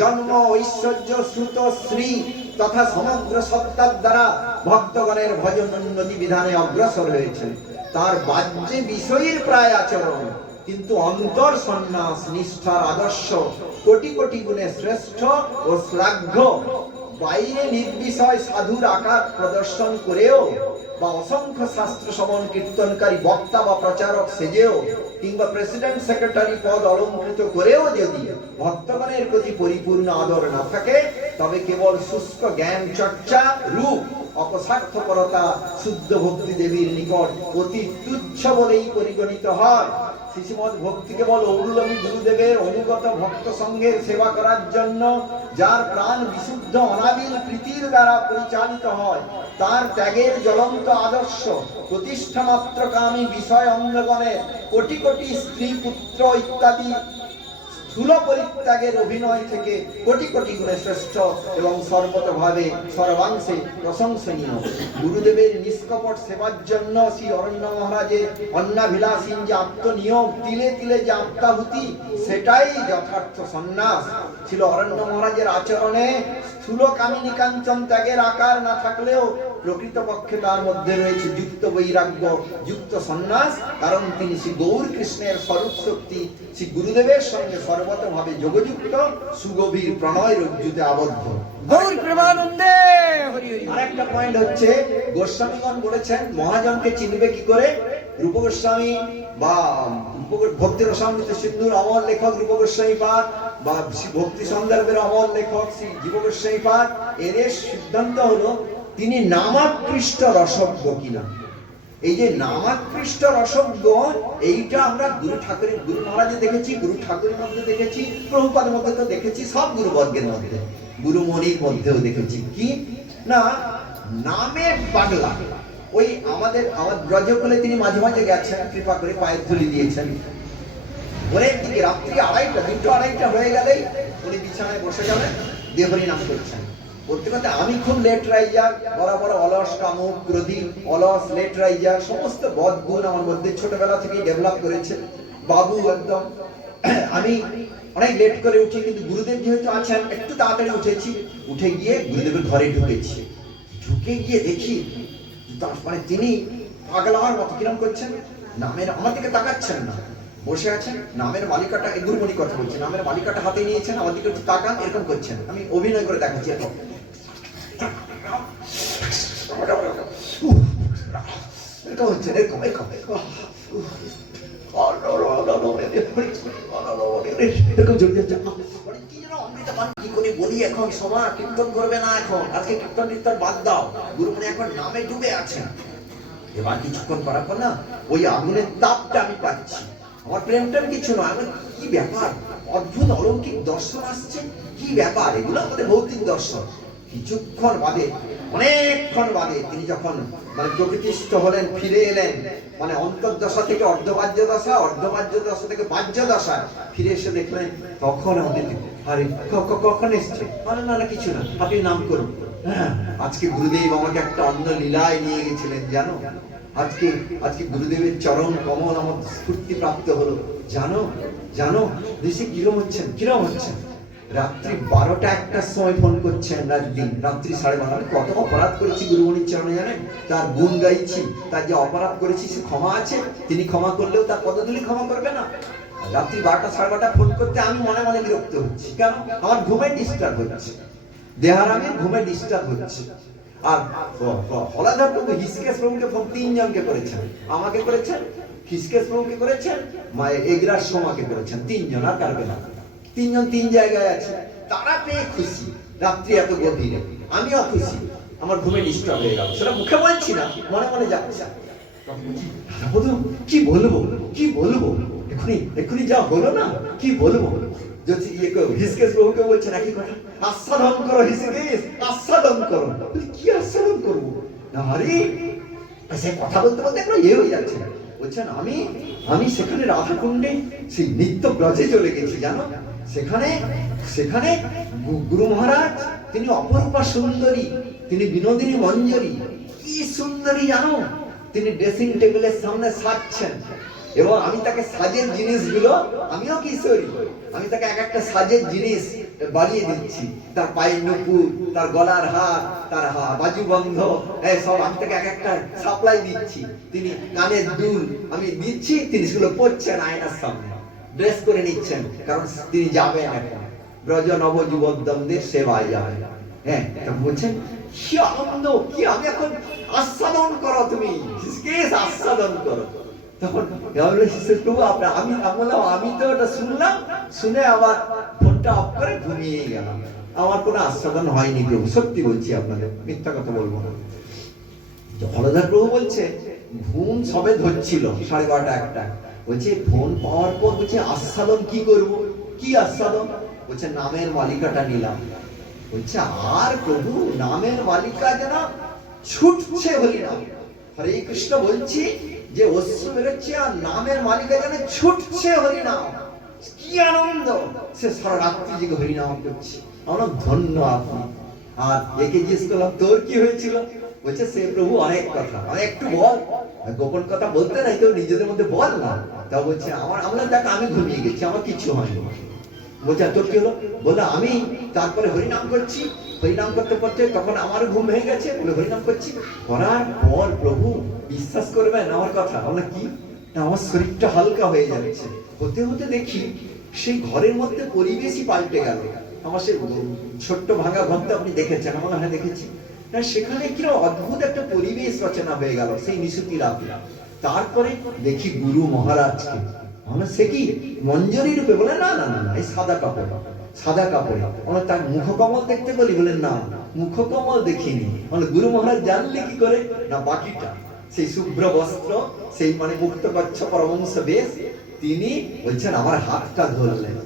জন্ম, ঐশ্বর্য, শ্রুত, শ্রী তথা সমগ্র সত্তার দ্বারা ভক্তগণের ভজন উন্নতি বিধানে অগ্রসর হয়েছেন। তার বাহ্যে বিষয়ের প্রায় আচরণ, কিন্তু অন্তর সন্ন্যাস নিষ্ঠার আদর্শ কোটি কোটি গুণে শ্রেষ্ঠ ও শ্লাঘ্য। বাইরে নির্বিষয় সাধুর আকার প্রদর্শন করেও বা অসংখ্য শাস্ত্র শ্রবণ কীর্তনকারী বক্তা বা প্রচারক সেজেও কিংবা প্রেসিডেন্ট সেক্রেটারি পদ অলঙ্কৃত করেও যদি ভক্তগণের প্রতি পরিপূর্ণ আদর না থাকে, তবে কেবল শুষ্ক জ্ঞান চর্চা রূপ অপস্বার্থপরতা শুদ্ধ ভক্তি দেবীর নিকট অতি তুচ্ছ বলেই পরিগণিত হয়। শ্রীমদ ভক্তি কেবল অবলম্বী গুরুদেবের অনুগত ভক্ত সঙ্গের সেবা করার জন্য, যার প্রাণ বিশুদ্ধ অনাবিল প্রীতির দ্বারা পরিচালিত হয়, তার ত্যাগের জ্বলন্ত আদর্শ প্রতিষ্ঠা মাত্রকামী বিষয় অঙ্গগণের কোটি কোটি স্ত্রী পুত্র ইত্যাদি স্থূল পরিত্যাগের অভিনয় থেকে কোটি কোটি গুণে শ্রেষ্ঠ এবং সর্বতভাবে সর্বাংশে প্রশংসনীয়। গুরুদেবের নিষ্কপট সেবার জন্য শ্রী অরণ্য মহারাজের অন্নাভিলাষীন যে আত্মনিয়োগ, তিলে তিলে যে আত্মাহুতি, সেটাই যথার্থ সন্ন্যাস ছিল। অরণ্য মহারাজের আচরণে স্থূল কামিনী কাঞ্চন ত্যাগের আকার না থাকলেও প্রকৃতপক্ষে তার মধ্যে রয়েছে যুক্ত বৈরাগ্য, যুক্ত সন্ন্যাস। কারণ তিনি শ্রী গৌর কৃষ্ণের স্বরূপ শক্তি, শ্রী গুরুদেবের সঙ্গে সর্বতভাবে যোগযুক্ত, সুগভীর প্রণয় রজ্জুতে আবদ্ধ। গৌর প্রেমানন্দে হরি হরি। আরেকটা পয়েন্ট হচ্ছে, গোস্বামীগণ বলেছেন মহাজনকে চিনবে কি করে? রূপ গোস্বামী বা ভক্তি রসামৃত সিন্ধুর অমর লেখক রূপ গোস্বামী পাদ বা ভক্তি সন্দর্ভের অমর লেখক শ্রী জীব গোস্বামী পাদ, এর সিদ্ধান্ত হলো তিনি নামাকৃষ্ট রসজ্ঞ কিনা। এই যে নামাকৃষ্ট রসজ্ঞ, এইটা আমরা গুরু ঠাকুরের, গুরু মহারাজে দেখেছি, গুরু ঠাকুরের মধ্যে দেখেছি, প্রভুপাদের মধ্যে তো দেখেছি, সব গুরুবর্গের মধ্যে, গুরুমণির মধ্যেও দেখেছি। কি না, নামের পাগলা। ওই আমাদের ব্রজকুলে তিনি মাঝে মাঝে গেছেন, কৃপা করে পায়ের ধুলি দিয়েছেন। ভোরের দিকে রাত্রি 2:30 হয়ে গেলেই উনি বিছানায় বসে যাবেন, দেহরি নাম করছেন। করতে করতে আমি খুব লেট রাইজার, বরাবর অলস, কামুক, ক্রোধী, অলস, লেট রাইজার, সমস্ত বদগুণ আমার মধ্যে ছোটবেলা থেকেই ডেভেলপ করেছে। বাবু একদম। আমি অনেক লেট করে উঠি, কিন্তু গুরুদেব যেহেতু আছেন একটু তাড়াতাড়ি উঠেছি। উঠে গিয়ে গুরুদেবের ঘরে ঢুকেছি। ঢুকে গিয়ে দেখি মানে তিনি পাগলার মতো কিরম করছেন, নামের আমার দিকে তাকাচ্ছেন না, বসে আছেন। নামের মালিকাটা, এই গুরুমণি কথা বলছে, নামের মালিকাটা হাতে নিয়েছেন, আমার দিকে একটু তাকান, এরকম করছেন। আমি অভিনয় করে দেখাচ্ছি এরকম। এরকম হচ্ছে, এরকম এরকম এরকম জড়িয়ে যাচ্ছে। কি যেন অমৃত পান কি করে বলি, এখন সময় কীর্তন করবে না, এখন আজকে কীর্তন টীর্তন বাদ দাও, গুরুমণি এখন নামে ডুবে আছেন। এবার কিছুক্ষণ করার পর না ওই আগুনের তাপটা আমি পাচ্ছি। আমার প্রেমটার কিছু নয়, আমার কি ব্যাপার, অদ্ভুত অলৌকিক দর্শন আসছে, কি ব্যাপার, এগুলো আমাদের ভৌতিক দর্শন। কিছুক্ষণ বাদে, অনেকক্ষণ বাদে তিনি যখন মানে প্রকৃতিস্থ হলেন, ফিরে এলেন, মানে অন্তর্দশা থেকে অর্ধবাহ্য দশা, অর্ধবাহ্য দশা থেকে বাহ্য দশা ফিরে এসে দেখলেন, তখন আমাদের আরে কখন এসছে, না কিছু না, আপনি নাম করুন। হ্যাঁ, আজকে গুরুদেব আমাকে একটা অন্য লীলায় নিয়ে গেছিলেন জানো। আজকে গুরুদেবের চরণ কমল আমার স্ফূর্তি প্রাপ্ত হলো, জানো দেশে কিরম হচ্ছেন। রাত্রি 12টা-1টার সময় ফোন করছেন, রাত্রি 12:30। আমি কত অপরাধ করেছি গুরুমণির চরণে জানেন, তার গুণ গাইছি, তার যে অপরাধ করেছি সে ক্ষমা আছে, তিনি ক্ষমা করলেও তার পদধূলি ক্ষমা করবে না। রাত্রি 12টা 12:30 ফোন করতে আমি মনে মনে বিরক্ত হচ্ছি, কেন, আমার ঘুমে ডিস্টার্ব হচ্ছে, দেহারামের ঘুমে ডিস্টার্ব হচ্ছে। আর হলাধর প্রভু হিসকেশ প্রভুকে ফোন 3 জনকে করেছেন, আমাকে করেছেন, হিসকেশ প্রভুকে করেছেন, এগরার সোমাকে করেছেন, 3 জন, আর কারবে না। 3 জন 3 জায়গায় আছে, তারা পেয়ে খুশি, রাত্রি এত গভীরে, আমিও খুশি, আমার ঘুমে ডিস্টার্ব হয়ে গেল, সেটা মুখে বলছি না, মনে মনে যাচ্ছে। কি বলবো, এক্ষুনি যা হলো না, কি বলবো। যদি হিসকেশ প্রভুকে বলছেন একই কথা, আস্বাদন করো হিসকেশ, আস্বাদন করো। কি আস্বাদন করবো, আরে সে কথা বলতে বলতে একটু হয়ে যাচ্ছে। বলছেন আমি সেখানে রাধাকুণ্ডে সেই নিত্য ব্রজে চলে গেছি জানো। সেখানে গুরু মহারাজ তিনি অপরূপা সুন্দরী, তিনি বিনোদিনী মঞ্জরী, কি সুন্দরী জানো। তিনি ড্রেসিং টেবিলের সামনে সাজছেন, এবং আমি তাকে সাজের জিনিসগুলো, আমিও কিশোরী, আমি তাকে এক একটা সাজের জিনিস বাড়িয়ে দিচ্ছি, তার পায়ের নুপুর, তার গলার হার, তার বাজুবন্ধ, সব আমি তাকে এক একটা সাপ্লাই দিচ্ছি। তিনি কানের দুল আমি দিচ্ছি, তিনি সেগুলো পরছেন আয়নার সামনে, ড্রেস করে নিচ্ছেন, কারণ তিনি যাবেন এখন ব্রজ নব যুবদ্দমদের সেবায় যাবেন। হ্যাঁ, বলছেন কি আনন্দ, কি আমি এখন আস্বাদন করো, তুমি আস্বাদন করো। তখন আমি তো ওটা শুনলাম, শুনে আবার ফোনটা অফ করে ঘুমিয়ে গেলাম। আমার কোনো আস্বাদন হয়নি প্রভু, সত্যি বলছি আপনাদের, মিথ্যা কথা বলবো না। হলধর প্রভু বলছে ঘুম সবে ধরছিল 12:30-1টা, বলছে ফোন পাওয়ার পর বলছে আস্বাদন কি করব, কি আস্বাদন, বলছে নামের মালিকাটা নিলাম। বলছে আর প্রভু নামের মালিকা যেন ছুটছে হরিনাম, হরে কৃষ্ণ বলছি যে অশ্রু বেরোচ্ছে, আর নামের মালিকা যেন ছুটছে হরিনাম, কি আনন্দ। সে সারা রাত্রি জেগে হরিনাম করছে, আমার ধন্য আপনি। আর একে জিজ্ঞেস করলাম তোর কি হয়েছিল, বলছে সে প্রভু অনেক কথা, একটু বল, গোপন কথা বলতে নাই তো নিজেদের মধ্যে বল না। তা বলছে আমরা দেখ আমি ঘুমিয়ে গেছি, আমার কিছু হয়নি। বলছে তোর কি হলো, বললো আমি তারপরে হরিনাম করছি, হরিনাম করতে করতে তখন আমার ঘুম ভেঙে গেছে, বলে হরিনাম করছি, করার পর প্রভু বিশ্বাস করবেন আমার কথা, আমরা কি আমার শরীরটা হালকা হয়ে যাচ্ছে, হতে হতে দেখি সেই ঘরের মধ্যে পরিবেশই পাল্টে গেল। আমার সে ছোট্ট ভাঙা ঘরটা আপনি দেখেছেন, আমার হ্যাঁ দেখেছি, সেখানে কিরকম অদ্ভুত একটা পরিবেশ রচনা হয়ে গেল সেই নিশুতি রাতে। তারপরে দেখি গুরু মহারাজকে, সে কি মঞ্জরি রূপে, বলে না এই সাদা কাপড়, আমরা তার মুখকমল দেখতে বলি, বলে না মুখকমল দেখিনি। গুরু মহারাজ জানলে কি করে, না বাকিটা সেই শুভ্র বস্ত্র, সেই মানে মুক্ত কচ্ছ পরমংশ বেশ, তিনি বলছেন আমার হাতটা ধরলেন,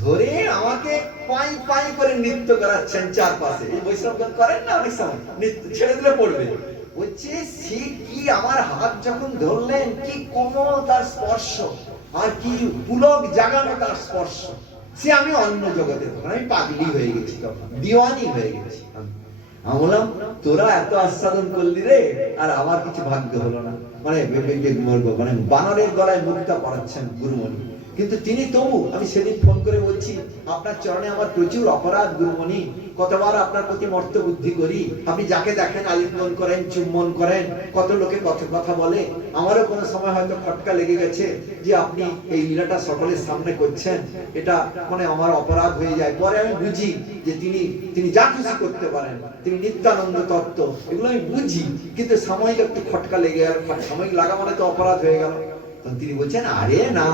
ধরে আমাকে পাই পাই করে নৃত্য করাচ্ছেন চারপাশে। এই বৈষ্ণবগণ করেন না অনেক সময়, নৃত্য ছেড়ে দিলে পড়বে। বলছে সে কি আমার হাত যখন ধরলেন, কি কোমল তার স্পর্শ, আর কি পুলক জাগানো তার স্পর্শ। সে আমি অন্য জগতে, তখন আমি পাগলি হয়ে গেছি, তখন দিওয়ানি হয়ে গেছি। আমি বললাম তোরা এত আস্বাদন করলি রে, আর আমার কিছু ভাগ্য হলো না। মানে মানে বানরের গলায় মুক্তা পড়াচ্ছেন গুরুমণি, কিন্তু তিনি তবু, আমি সেদিন ফোন করে বলছি আপনার চরণে আমার প্রচুর অপরাধ গুরুমণি, কতবার আপনার প্রতি মর্ত বুদ্ধি করি, আপনি যাকে দেখেন আলিঙ্গন করেন, চুম্বন করেন, কত লোকে কত কথা বলে, আমারও কোনো সময় হয়তো খটকা লেগে গেছে যে আপনি এই লীলাটা সকলের সামনে করছেন, এটা মানে আমার অপরাধ হয়ে যায়। পরে আমি বুঝি যে তিনি যা খুশি করতে পারেন, তিনি নিত্যানন্দ তত্ত্ব, এগুলো আমি বুঝি, কিন্তু সাময়িক একটু খটকা লেগে গেল, সাময়িক লাগা মানে তো অপরাধ হয়ে গেল। তখন তিনি বলছেন আরে না,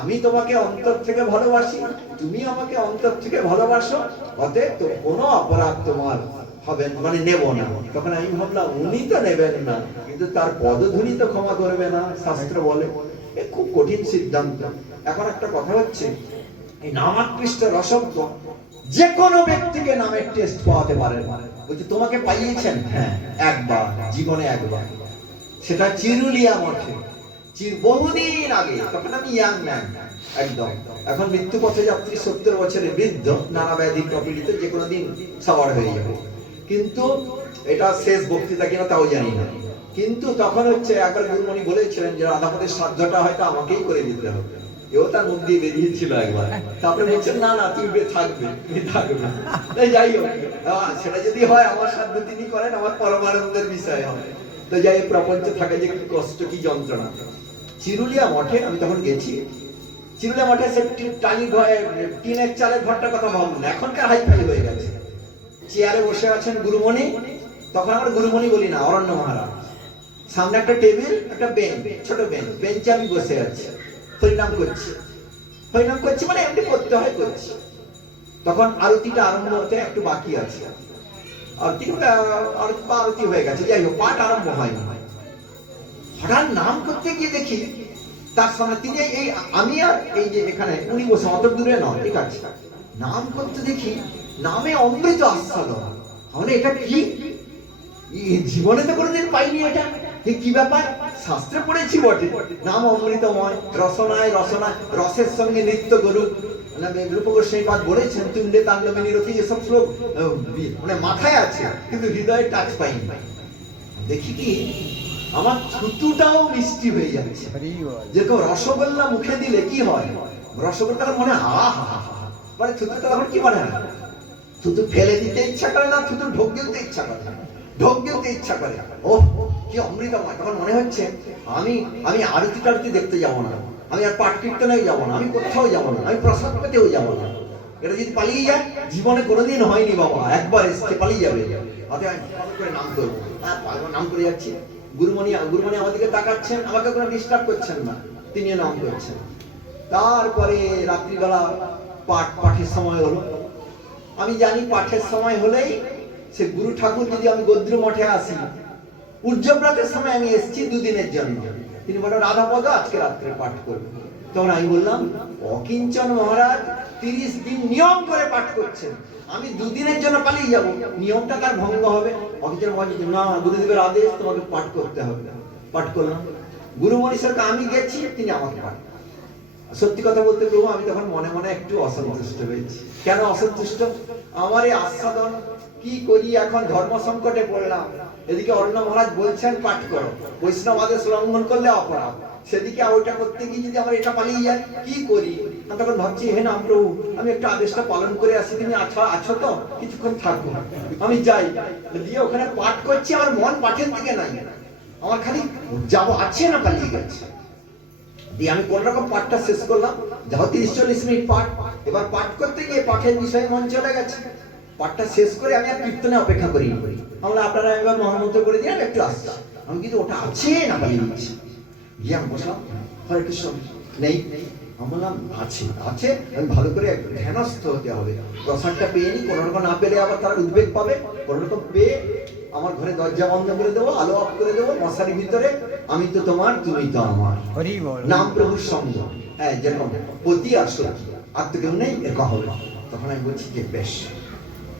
আমি তোমাকে অন্তর থেকে ভালোবাসি, তুমি আমাকে অন্তর থেকে ভালোবাসো, অতএব তো কোনো অপরাধ তোমার হবে মানে নেব না। তখন আমি ভাবলাম উনি তো নেবেন না, কিন্তু তার পদধূলি তো ক্ষমা করবে না, শাস্ত্র বলে। এ খুব কঠিন সিদ্ধান্ত। এখন একটা কথা হচ্ছে, এই নামাকৃষ্ট রসজ্ঞ যে কোনো ব্যক্তিকে নামের টেস্ট পাওয়াতে পারে। বলছে তোমাকে পাইয়েছেন, হ্যাঁ একবার, জীবনে একবার, সেটা চিরুলিয়া মঠে, বহুদিন আগে, তখন আমি ইয়াং ম্যান একদম। এখন মৃত্যু পথে যাত্রী, 70 বছরের বৃদ্ধ, নানা ব্যাধি প্রপীড়িত, যে কোনো দিন সাবার হয়ে যাবে। কিন্তু এটা শেষ বক্তৃতা কিনা তাও জানি না। কিন্তু তখন হচ্ছে একবার গুরুমণি বলেছিলেন যে রাধাপতির সাধ্যটা হয়তো আমাকেই করে দিতে হবে। এও তার মুখ দিয়ে বেরিয়েছিল একবার। তারপরে বলছেন না না তুমি থাকবে, তুমি থাকবে। যাই হোক, সেটা যদি হয় আমার সাধ্য তিনি করেন, আমার পরমানন্দের বিষয় হবে। তো যাই প্রপঞ্চ থাকে যে কি কষ্ট, কি যন্ত্রণা। চিরুলিয়া মঠে আমি তখন গেছি। চিরুলিয়া মঠে সে টালি ঘরে, টিনের চালের ঘরটার কথা ভাবুন, এখনকার হাইফাই হয়ে গেছে। চেয়ারে বসে আছেন গুরুমণি, তখন আমরা গুরুমণি বলি না, অরণ্য মহারাজ। সামনে একটা টেবিল, একটা বেঞ্চ, ছোট বেঞ্চ, বেঞ্চে আমি বসে আছি, হরিনাম করছি। হরিনাম করছি মানে এমনি করতে হয় করছি। তখন আরতিটা আরম্ভ হতে একটু বাকি আছে, আরতি হয়ে গেছে, যাই হোক পাঠ আরম্ভ হয়নি। হঠাৎ নাম করতে গিয়ে দেখি তার সামনে তিনি, এই আমি আর এই যে এখানে উনি বসে, অত দূরে নয়, ঠিক আছে। নাম করতে দেখি নামে অমৃত আস্বাদন। তাহলে এটা কি, জীবনে তো কোনোদিন পাইনি, এটা কি ব্যাপার? শাস্ত্রে পড়েছি বটে, নাম অমৃতময়, রসনায় রসনায়, রসের সঙ্গে নৃত্য গরু। রূপ গোস্বামীপাদ বলেছেন তুণ্ডে তাণ্ডবে রতি, এসব শ্লোক মানে মাথায় আছে, কিন্তু হৃদয়ে টাচ পাইনি। দেখি কি আমার থুতুটাও মিষ্টি হয়ে যাচ্ছে। যেরকম রসগোল্লা মুখে দিলে কি হয়, রসগোল্লা মনে মানে থুতুটা তখন কি মনে হয়, থুতু ফেলে দিতে ইচ্ছা করে না, থুতু ঢোক গিলতে ইচ্ছা করে না, ঢোক গিলতে ইচ্ছা করে। ও কি অমৃতময়। তখন মনে হচ্ছে আমি আরতি টারতি দেখতে যাবো না, আমি আর পাঠ কীর্তনেও যাবো না, আমি কোথাও যাবো না, আমি প্রসাদ পেতেও যাবো না। এটা যদি পালিয়ে যায়, জীবনে কোনোদিন হয়নি বাবা, একবার এসছে পালিয়ে যাবে। অতএব আমি ভালো করে নাম করবো, নাম করে যাচ্ছি। গুরুমণি আমাদেরকে তাকাচ্ছেন, আমাকে কোনো ডিস্টার্ব করছেন না, তিনিও নাম করছেন। তারপরে রাত্রিবেলা পাঠের সময় হলো। আমি জানি পাঠের সময় হলেই সে গুরু ঠাকুর, যদি আমি গদ্রু মঠে আসি, পূজ্যব্রতের সময় আমি এসেছি দুদিনের জন্য, তিনি বলেন রাধাপদ আজকে রাত্রে পাঠ করবে। তখন আমি বললাম অকিঞ্চন মহারাজ 30 দিন নিয়ম করে পাঠ করছেন, আমি দুদিনের জন্য পালিয়ে যাব, নিয়মটা তার ভঙ্গ হবে। অকিঞ্চন মহারাজ না, গুরুদেবের আদেশ, তোমাকে পাঠ করতে হবে। পাঠ করলাম। গুরুমণি স্যারকে আমি গেছি, তিনি আমাকে পাঠ। সত্যি কথা বলতে প্রভু, আমি তখন মনে মনে একটু অসন্তুষ্ট হয়েছি। কেন অসন্তুষ্ট? আমার এই আস্বাদন কি করি, এখন ধর্ম সংকটে পড়লাম। এদিকে অরণ্য মহারাজ বলছেন পাঠ করো, বৈষ্ণব আদেশ লঙ্ঘন করলে অপরাধ, সেদিকে ওইটা করতে গিয়ে যদি আমার এটা পালিয়ে যায়, কি করি? আমি তখন ভাবছি হে নাম প্রভু, আমি একটু আদেশটা পালন করে আসি, তুমি আছো তো, কিছুক্ষণ থাকবো, আমি যাই। দিয়ে ওখানে পাঠ করছি, আমার মন পাঠের দিকে নাই, আমার খালি যাবো আছে না পালিয়ে গেছে। দিয়ে আমি কোন রকম পাঠটা শেষ করলাম, যাও 30-40 মিনিট পাঠ। এবার পাঠ করতে গিয়ে পাঠের বিষয়ে মন চলে গেছে। পাঠটা শেষ করে আমি আর কীর্তনে অপেক্ষা করি। আমরা আপনারা এবার মহামন্ত্র করে দিয়ে একটু আসছি, আমি কিন্তু ওটা আছে না পালিয়ে গেছি। গিয়ে আমি বসলাম, হরে কৃষ্ণ নেই, আমি বললাম আছে। আমি ভালো করে ধ্যানস্থ হতে হবে, প্রসাদটা পেয়ে নি, কোনো রকম না পেলে আবার তারা উদ্বেগ পাবে, কোনো রকম পেয়ে আমার ঘরে দরজা বন্ধ করে দেবো, আলো অফ করে দেবো, মশারির ভিতরে, আমি তো তোমার, তুমি তো আমার। হরি বল। নাম প্রভুর সঙ্গ, হ্যাঁ, যেরকম পতি আসল, আর তো কেউ নেই, এরকম হবে। তখন আমি বলছি যে বেশ।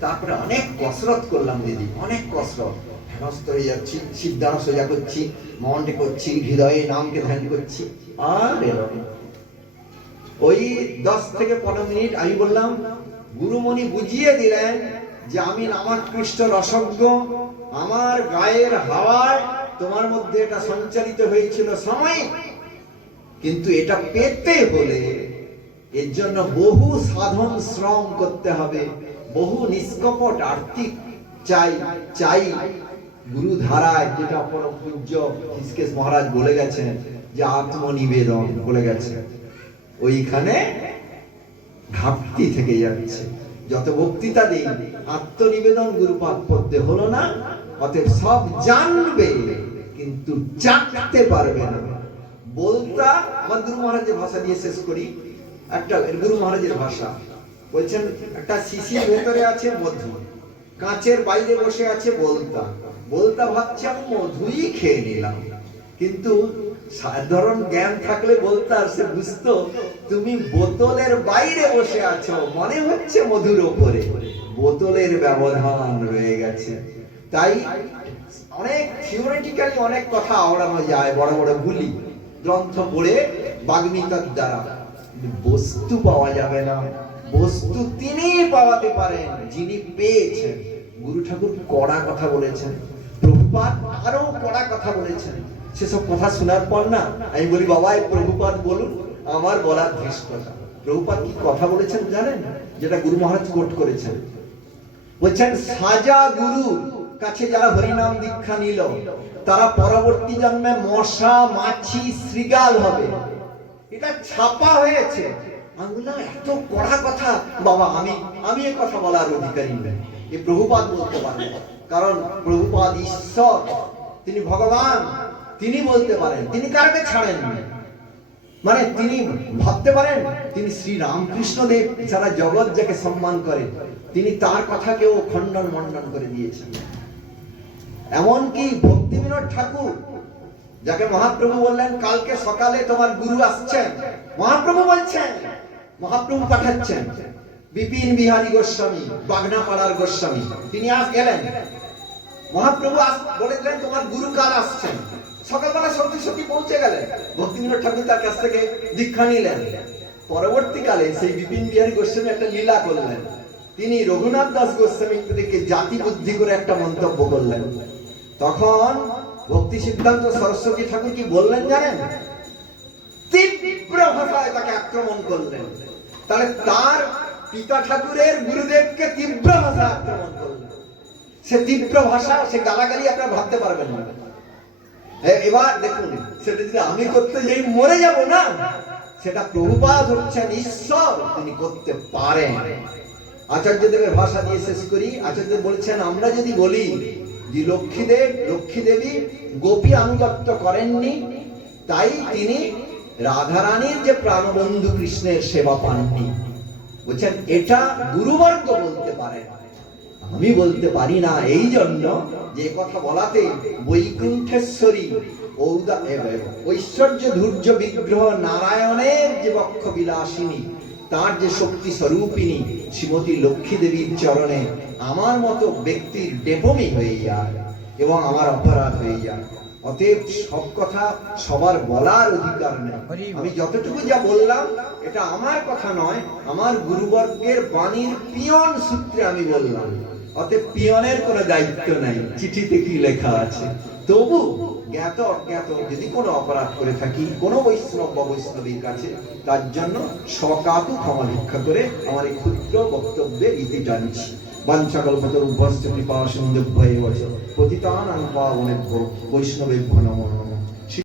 তারপরে অনেক কসরত করলাম দিদি, অনেক কসরত, হেনস্থ হয়ে যাচ্ছি, সিদ্ধান্ত সোজা করছি, মনটি করছি, হৃদয়ে নামকে ধ্যান করছি, আর এরকম ওই 10 থেকে 15 মিনিট আমি বললাম, গুরুমণি বুঝিয়ে দিলেন যে আমি নামাকৃষ্ট রসজ্ঞ, আমার গায়ের হাওয়ায় তোমার মধ্যে এটা সঞ্চারিত হয়েছিল সময়, কিন্তু এটা পেতে হলে এর জন্য বহু সাধন শ্রম করতে হবে, বহু নিষ্কপট আর্থিক চাই গুরু ধারায়, যেটা পরম পূজ্য ঋষিকেশ মহারাজ বলে গেছেন যে আত্মনিবেদন বলে গেছেন, ওইখানে ঘাটতি থেকে যাচ্ছে। যত বক্তৃতা দিই আত্মনিবেদন গুরুপাদ পড়তে হলো না, অতএব সব জানবে কিন্তু চাকতে পারবে না। বলতা আমার গুরু মহারাজের ভাষা দিয়ে শেষ করি, একটা গুরু মহারাজের ভাষা বলছেন, একটা শিশির ভেতরে আছে মধু, কাঁচের বাইরে বসে আছে বলতা ভাবছে আমি মধুই খেয়ে নিলাম, কিন্তু সাধারণ জ্ঞান থাকলে বলতা সে বুঝতো তুমি বোতলের বাইরে বসে আছো, মনে হচ্ছে মধুর ওপরে, বোতলের ব্যবধান রয়ে গেছে। তাই অনেক থিওরিটিক্যালি অনেক কথা আওড়ানো যায়, বড় বড় বুলি গ্রন্থ পড়ে বাগ্মিতার দ্বারা, বস্তু পাওয়া যাবে না। বস্তু তিনি পাওয়াতে পারেন যিনি পেয়েছেন। গুরু ঠাকুর কড়া কথা বলেছেন, প্রভুপাদ আরো কড়া কথা বলেছেন। সেসব কথা শোনার পর না আমি বলি, বাবা এই প্রভুপাদ বলুন, আমার বলার ধৃষ্টতা। প্রভুপাদ কি কথা বলেছেন জানেন? যেটা গুরু মহারাজ কোট করেছেন, বলছেন সাজা গুরু কাছে যারা হরিনাম দীক্ষা নিল তারা পরবর্তী জন্মে মশা, মাছি, শৃগাল হবে। এটা ছাপা হয়েছে। আমি বললাম এত কড়া কথা, বাবা আমি এই কথা বলার অধিকারী নই, এই প্রভুপাদ বলতে পারেন, কারণ প্রভুপাদ ঈশ্বর, তিনি ভগবান, তিনি বলতে পারেন, তিনি কারকে ছাড়েন না। মানে তিনি ভাবতে পারেন তিনি শ্রী রামকৃষ্ণ দেব যারা জগৎ যাকে সম্মান করে, তিনি তার কথাকেও খণ্ডন মণ্ডন করে দিয়েছেন। এমনকি ভক্তি বিনোদ ঠাকুর যাকে মহাপ্রভু বললেন কালকে সকালে তোমার গুরু আসছেন, মহাপ্রভু বলছেন, মহাপ্রভু পাঠাচ্ছেন বিপিন বিহারী গোস্বামী, বাগনাপাড়ার গোস্বামী, তিনি আজ গেলেন। মহাপ্রভু বলে দিলেন তোমার গুরু কাল আসছেন। সকালবেলা সত্যি সত্যি পৌঁছে গেলেন, ভক্তি বিনোদ ঠাকুর তার কাছ থেকে দীক্ষা নিলেন। পরবর্তীকালে সেই বিপিন বিহারী গোস্বামী একটা লীলা করলেন, তিনি রঘুনাথ দাস গোস্বামী থেকে জাতি বুদ্ধি করে একটা মন্তব্য করলেন। তখন ভক্তি সিদ্ধান্ত সরস্বতী ঠাকুর কি বললেন জানেন? তীব্র ভাষায় তাকে আক্রমণ করলেন। তাহলে তার পিতা ঠাকুরের গুরুদেবকে তীব্র ভাষায় আক্রমণ করলেন। সে তীব্র ভাষা, সে গালাগালি আপনারা ভাবতে পারবেন না। এবার দেখুন, সেটা যদি আমি করতে যাই মরে যাব না, সেটা প্রভুপাদ হচ্ছেন ঈশ্বর, তিনি করতে পারেন। আচার্যদেবের ভাষা দিয়ে শেষ করি। আচার্য বলছেন আমরা যদি বলি যে লক্ষ্মী দেবী গোপী আনুগত্য করেননি, তাই তিনি রাধারানীর যে প্রাণবন্ধু কৃষ্ণের সেবা পাননি, বলছেন এটা গুরুবর্গ বলতে পারেন, আমি বলতে পারি না। এই জন্য যে কথা বলাতে বৈকুণ্ঠেশ্বরী ঐশ্বর্য ধূর্য বিগ্রহ নারায়ণের যে বক্ষ বিলাসিনী, তার যে শক্তি স্বরূপিনী শ্রীমতী লক্ষ্মী দেবীর চরণে আমার মতো ব্যক্তির ডেপমি হয়ে যায় এবং আমার অপরাধ হয়ে যায়। অতএব সব কথা সবার বলার অধিকার নেই। আমি যতটুকু যা বললাম এটা আমার কথা নয়, আমার গুরুবর্গের বাণীর পিয়ন সূত্রে আমি বললাম। অতএব পিয়নের কোনো দায়িত্ব নাই চিঠিতে কি লেখা আছে। তবু জ্ঞাত অজ্ঞাত যদি কোনো অপরাধ করে থাকি কোনো বৈষ্ণব বা বৈষ্ণবীর কাছে, তার জন্য সকাতু ক্ষমা ভিক্ষা করে আমার এই ক্ষুদ্র বক্তব্যে ইতি টানছি। বাঞ্ছাকল্পতরুভ্যশ্চ কৃপা সিন্ধুভ্যেব চ পতিতানাং পাবনেভ্যো বৈষ্ণবেভ্যো নমো নমঃ।